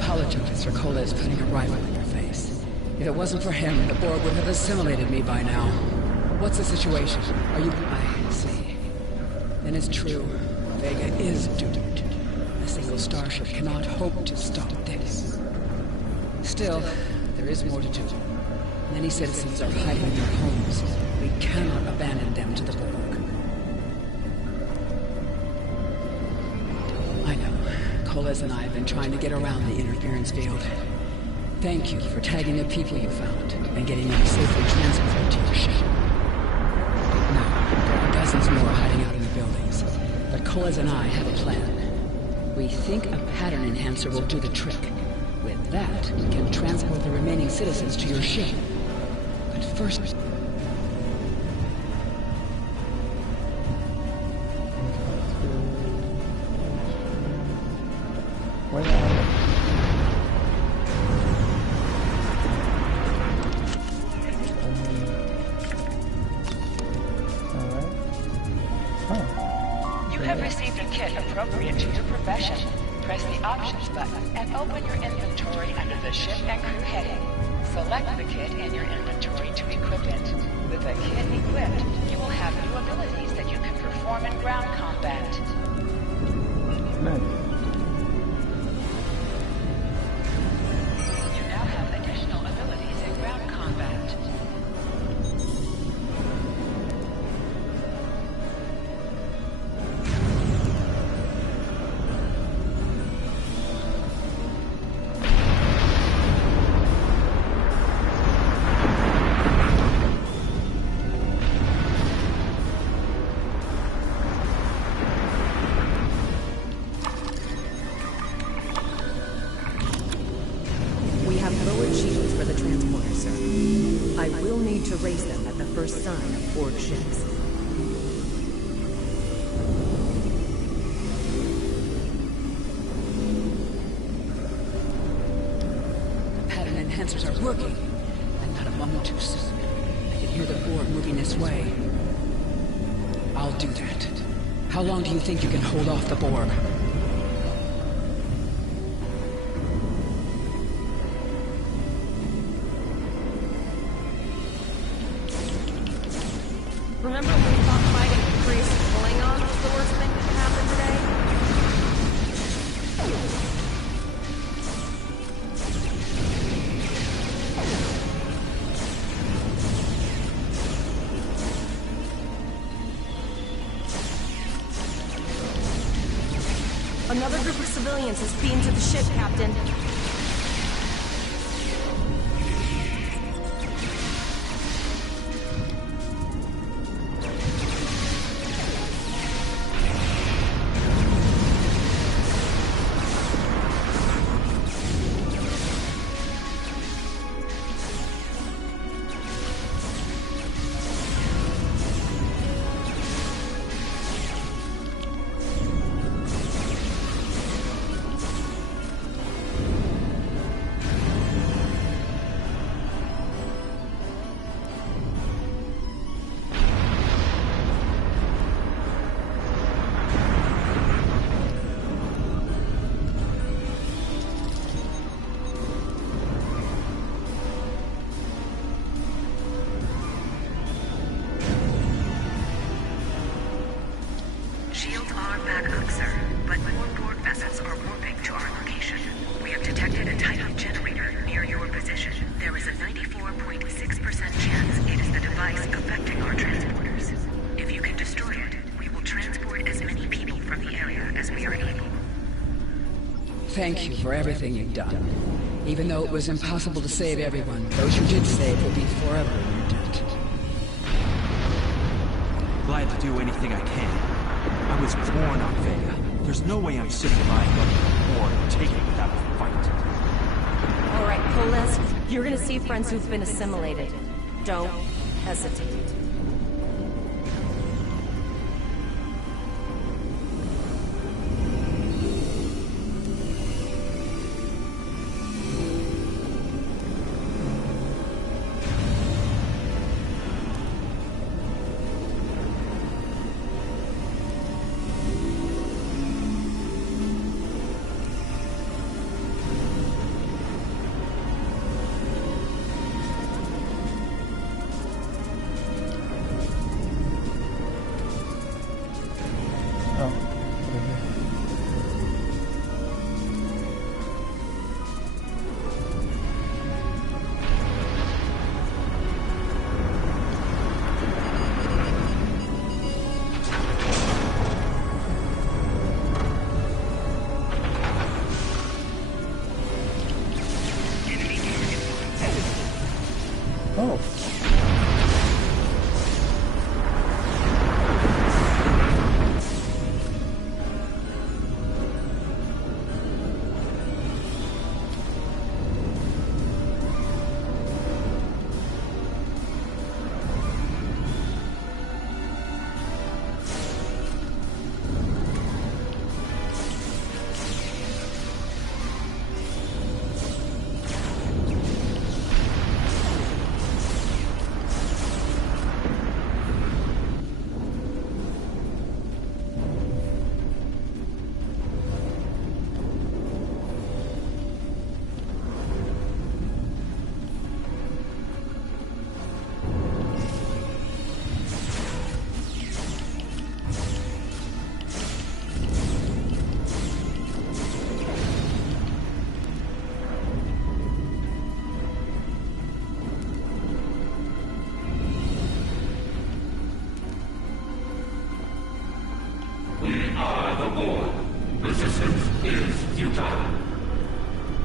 apologize for Coles putting a rifle in your face. If it wasn't for him, the Borg would have assimilated me by now. What's the situation? Are you... I see. Then it's true. Vega is doomed. A single starship cannot hope to stop this. Still, there is more to do. Many citizens are hiding in their homes. We cannot abandon them to the Borg. I know. Coles and I have been trying to get around the interference field. Thank you for tagging the people you found and getting them safely transported to your ship. Now, there are dozens more hiding out in the buildings, but Coles and I have a plan. We think a pattern enhancer will do the trick. With that, we can transport the remaining citizens to your ship. But first... You have received a kit appropriate to your profession. Press the Options button and open your inventory under the Ship and Crew heading. Select the kit in your inventory to equip it. With the kit equipped, you will have new abilities that you can perform in ground combat. You now have additional abilities in ground combat. To raise them at the first sign of Borg ships. The pattern enhancers are working, and not a moment too soon. I can hear the Borg moving this way. I'll do that. How long do you think you can hold off the Borg? Remember when we thought fighting Priest Klingon was the worst thing that could happen today? Another group of civilians has beamed to the ship, Captain. Shields are back up, sir, but more Borg vessels are warping to our location. We have detected a type of generator near your position. There is a 94.6% chance it is the device affecting our transporters. If you can destroy it, we will transport as many people from the area as we are able. Thank you for everything you've done. Even though it was impossible to save everyone, those you did save will be forever in your debt. Glad to do anything I can. I was born on Vega. There's no way I'm sitting by and letting the Borg take it without a fight. All right, Coles, you're gonna see friends who've been assimilated. Don't hesitate. Oh.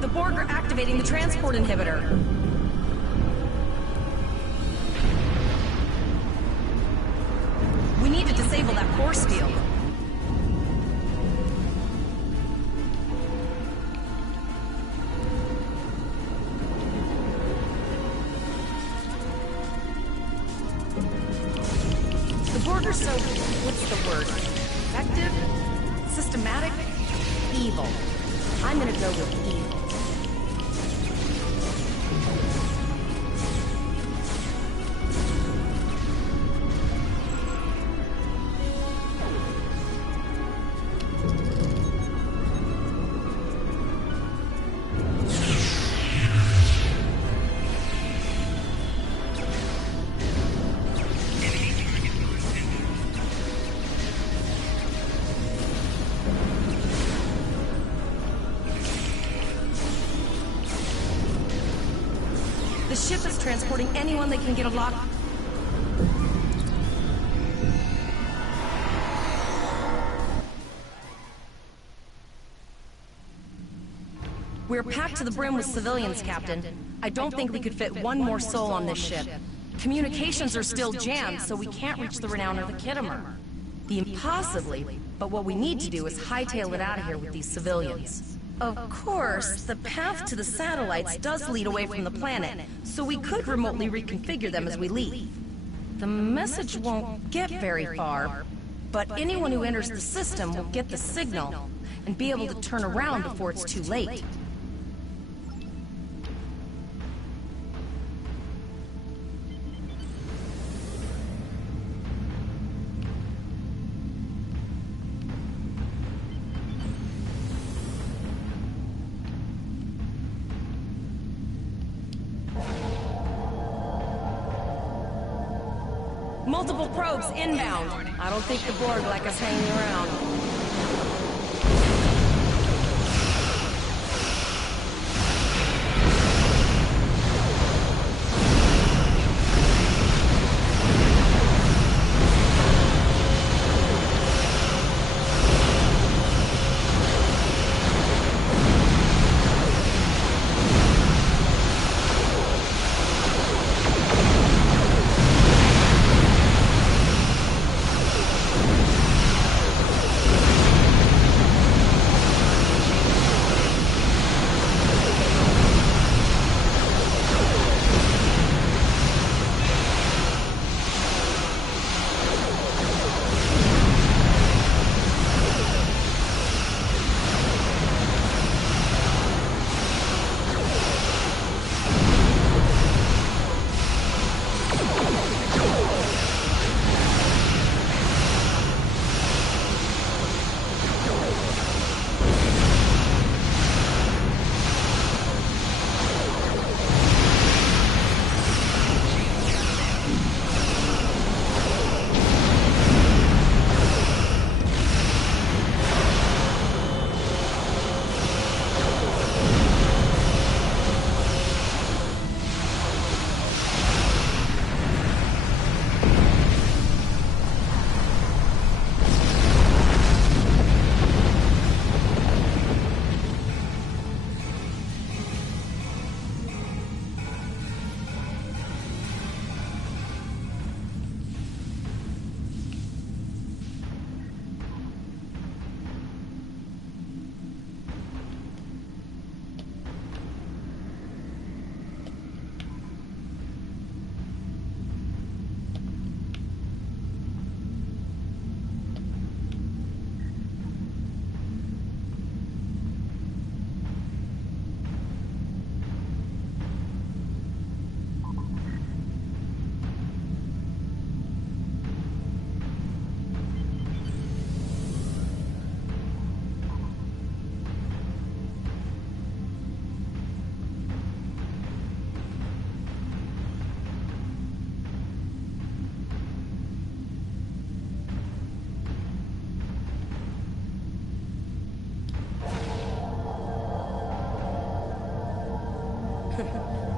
The Borg are activating the transport inhibitor. We need to disable that force field. The Borg are so... what's the word? Effective? Systematic? Evil. I'm gonna go with evil. The ship is transporting anyone that can get a lock. We're packed to the brim with civilians, Captain. I don't think we could fit one more soul on this ship. Communications are still jammed, so we can't reach the Renown or the Kittimer. The impossibly, but what we need to do is hightail it out of here with these civilians. Of course, the path to the satellites does lead away from the planet, so we could remotely reconfigure them as we leave. The message won't get very far, but anyone who enters the system will get the signal and be able to turn around before it's too late. Multiple probes inbound. I don't think the Borg like us hanging around.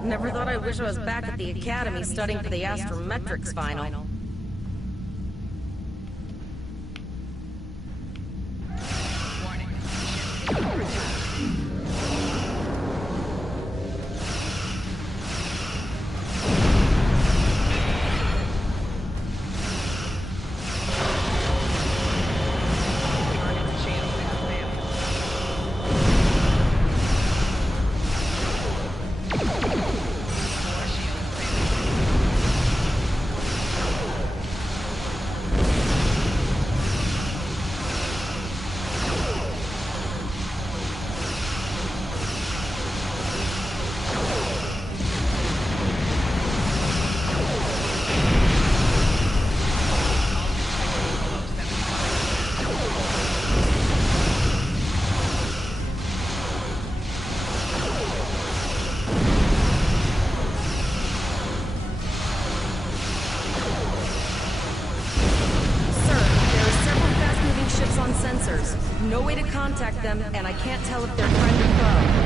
Never thought I'd wish I was back at the academy studying for the astrometrics final. No way to contact them, and I can't tell if they're friend or foe.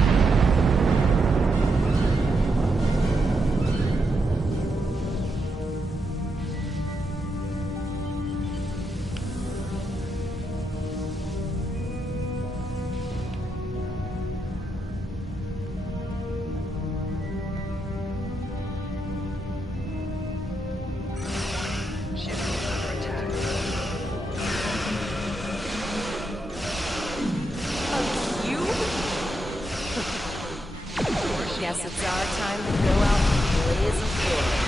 Guess it's our time to go out and blaze a glory.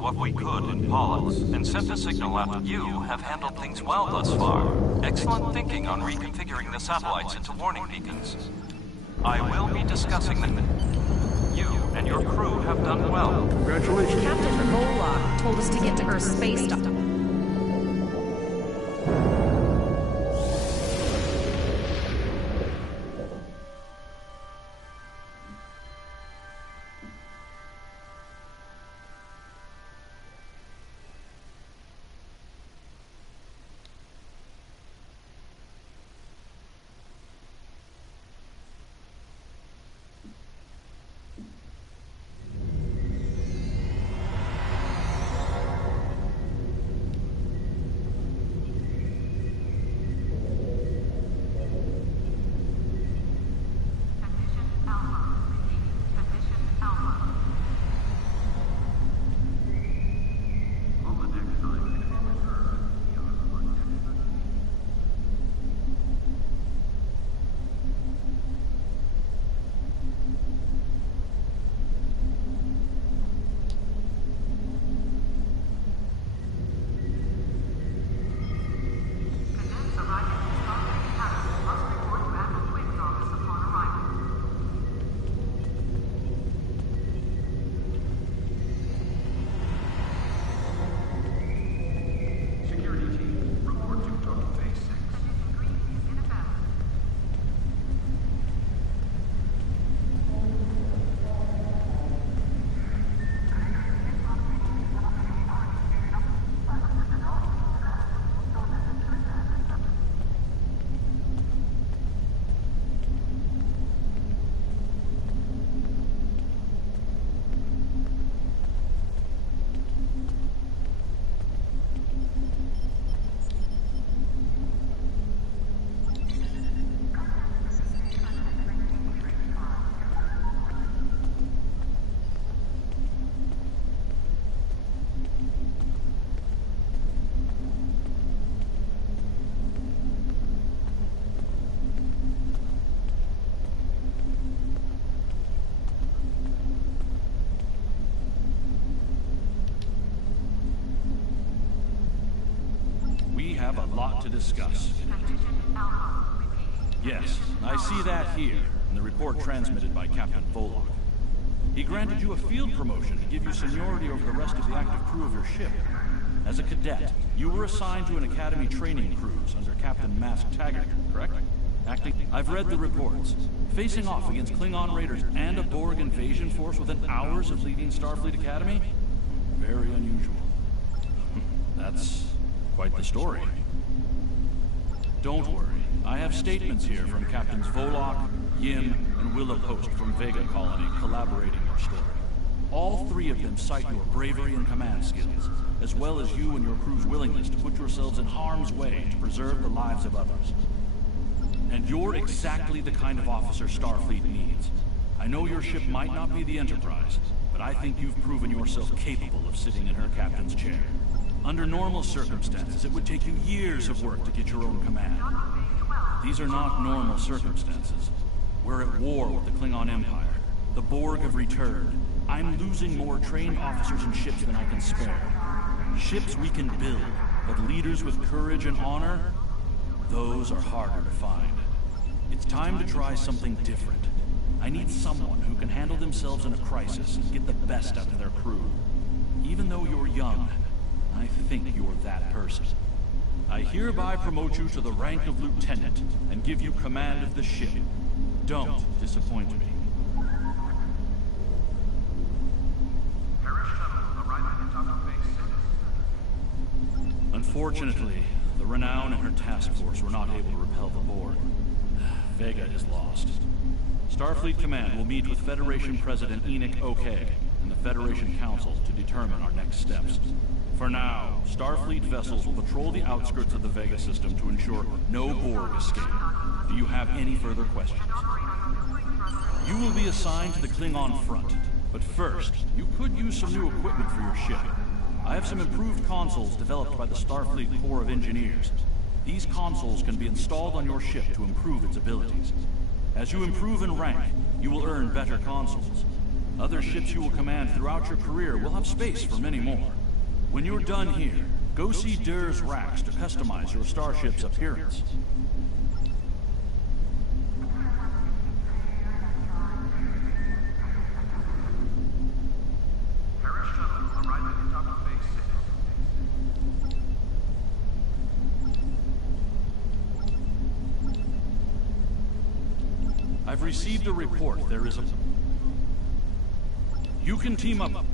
What we could in Pollux, and sent a signal out. You have handled things well thus far. Excellent thinking on reconfiguring the satellites into warning beacons. I will be discussing them. You and your crew have done well. Congratulations. Captain Volok told us to get to Earth's space station. lot to discuss. Yes, I see that here, in the report transmitted by Captain Volok. He granted you a field promotion to give you seniority over the rest of the active crew of your ship. As a cadet, you were assigned to an Academy training cruise under Captain Mask Taggart, correct? I've read the reports. Facing off against Klingon raiders and a Borg invasion force within hours of leaving Starfleet Academy? Very unusual. That's quite the story. Don't worry. I have statements here from Captains Volok, Yim, and Willow Post from Vega Colony collaborating your story. All three of them cite your bravery and command skills, as well as you and your crew's willingness to put yourselves in harm's way to preserve the lives of others. And you're exactly the kind of officer Starfleet needs. I know your ship might not be the Enterprise, but I think you've proven yourself capable of sitting in her captain's chair. Under normal circumstances, it would take you years of work to get your own command. These are not normal circumstances. We're at war with the Klingon Empire. The Borg have returned. I'm losing more trained officers and ships than I can spare. Ships we can build, but leaders with courage and honor, those are harder to find. It's time to try something different. I need someone who can handle themselves in a crisis and get the best out of their crew. Even though you're young, I think you're that person. I hereby promote you to the rank of lieutenant and give you command of the ship. Don't disappoint me. Unfortunately, the Renown and her task force were not able to repel the Borg. Vega is lost. Starfleet Command will meet with Federation President Enoch O'Keg and the Federation Council to determine our next steps. For now, Starfleet vessels will patrol the outskirts of the Vega system to ensure no Borg escape. Do you have any further questions? You will be assigned to the Klingon front, but first, you could use some new equipment for your ship. I have some improved consoles developed by the Starfleet Corps of Engineers. These consoles can be installed on your ship to improve its abilities. As you improve in rank, you will earn better consoles. Other ships you will command throughout your career will have space for many more. When you're done here, go see Durr's racks to customize your starship's appearance. I've received a report. There is a... You can team up.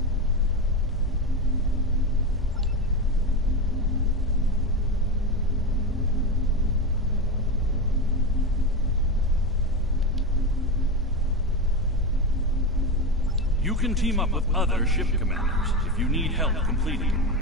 You can team up with other ship commanders if you need help completing it.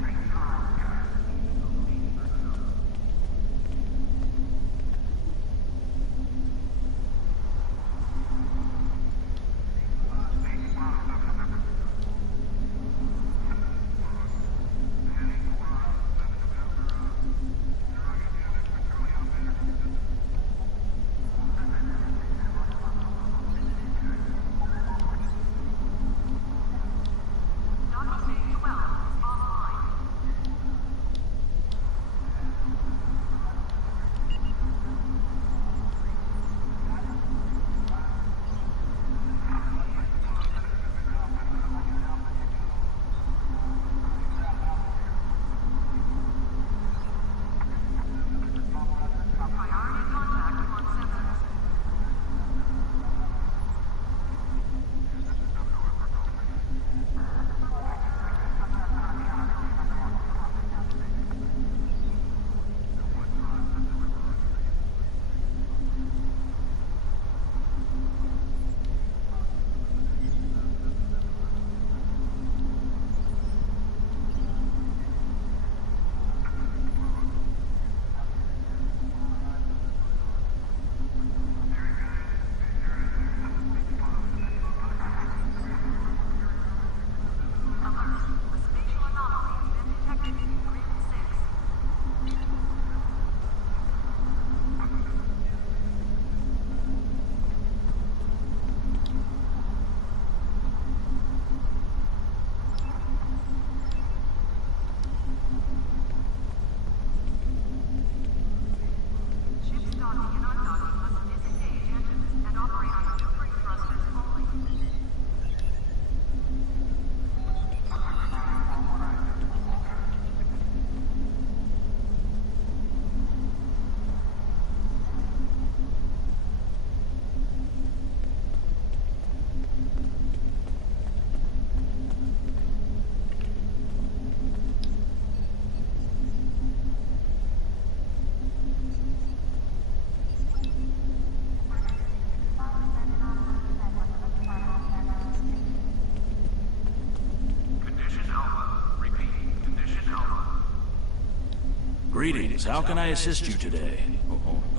Greetings, how can I assist you today?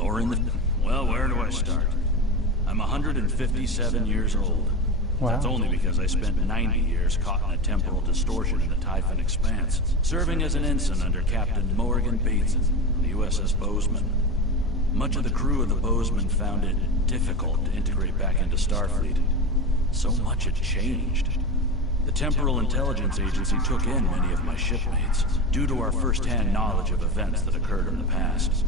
Or in the... Well, where do I start? I'm 157 years old. Wow. That's only because I spent 90 years caught in a temporal distortion in the Typhon Expanse, serving as an ensign under Captain Morgan Bateson, the USS Bozeman. Much of the crew of the Bozeman found it difficult to integrate back into Starfleet. So much had changed. The Temporal Intelligence Agency took in many of my shipmates, due to our first-hand knowledge of events that occurred in the past.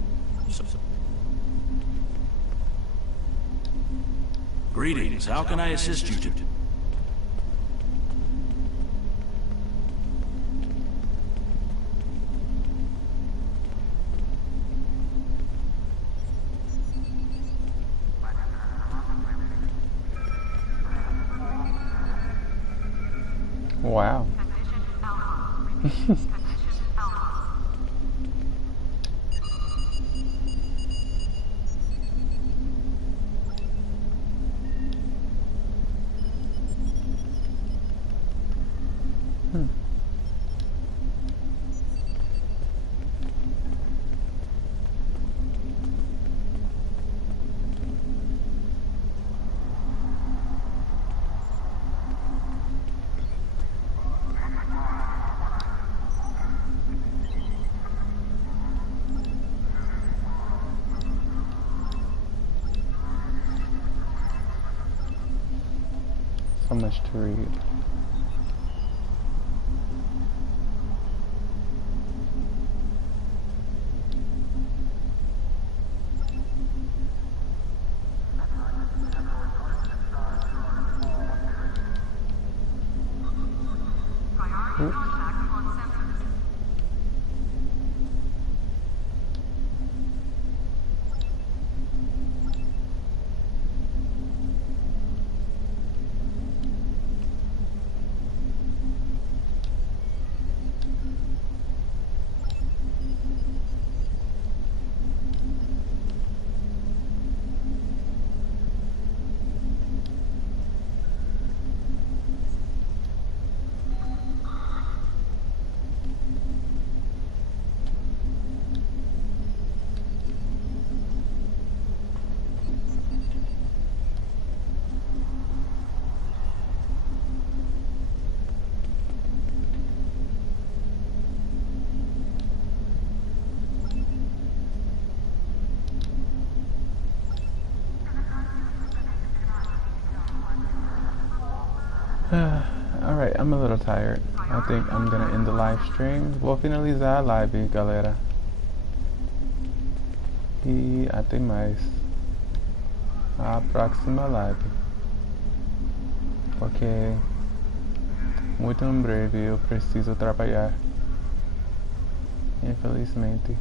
Greetings, how can I assist you today? Wow. So much to read. Alright, I'm a little tired. I think I'm gonna end the live stream. Vou finalizar a live, galera. E até mais. A próxima live. Porque muito em breve eu preciso trabalhar. Infelizmente.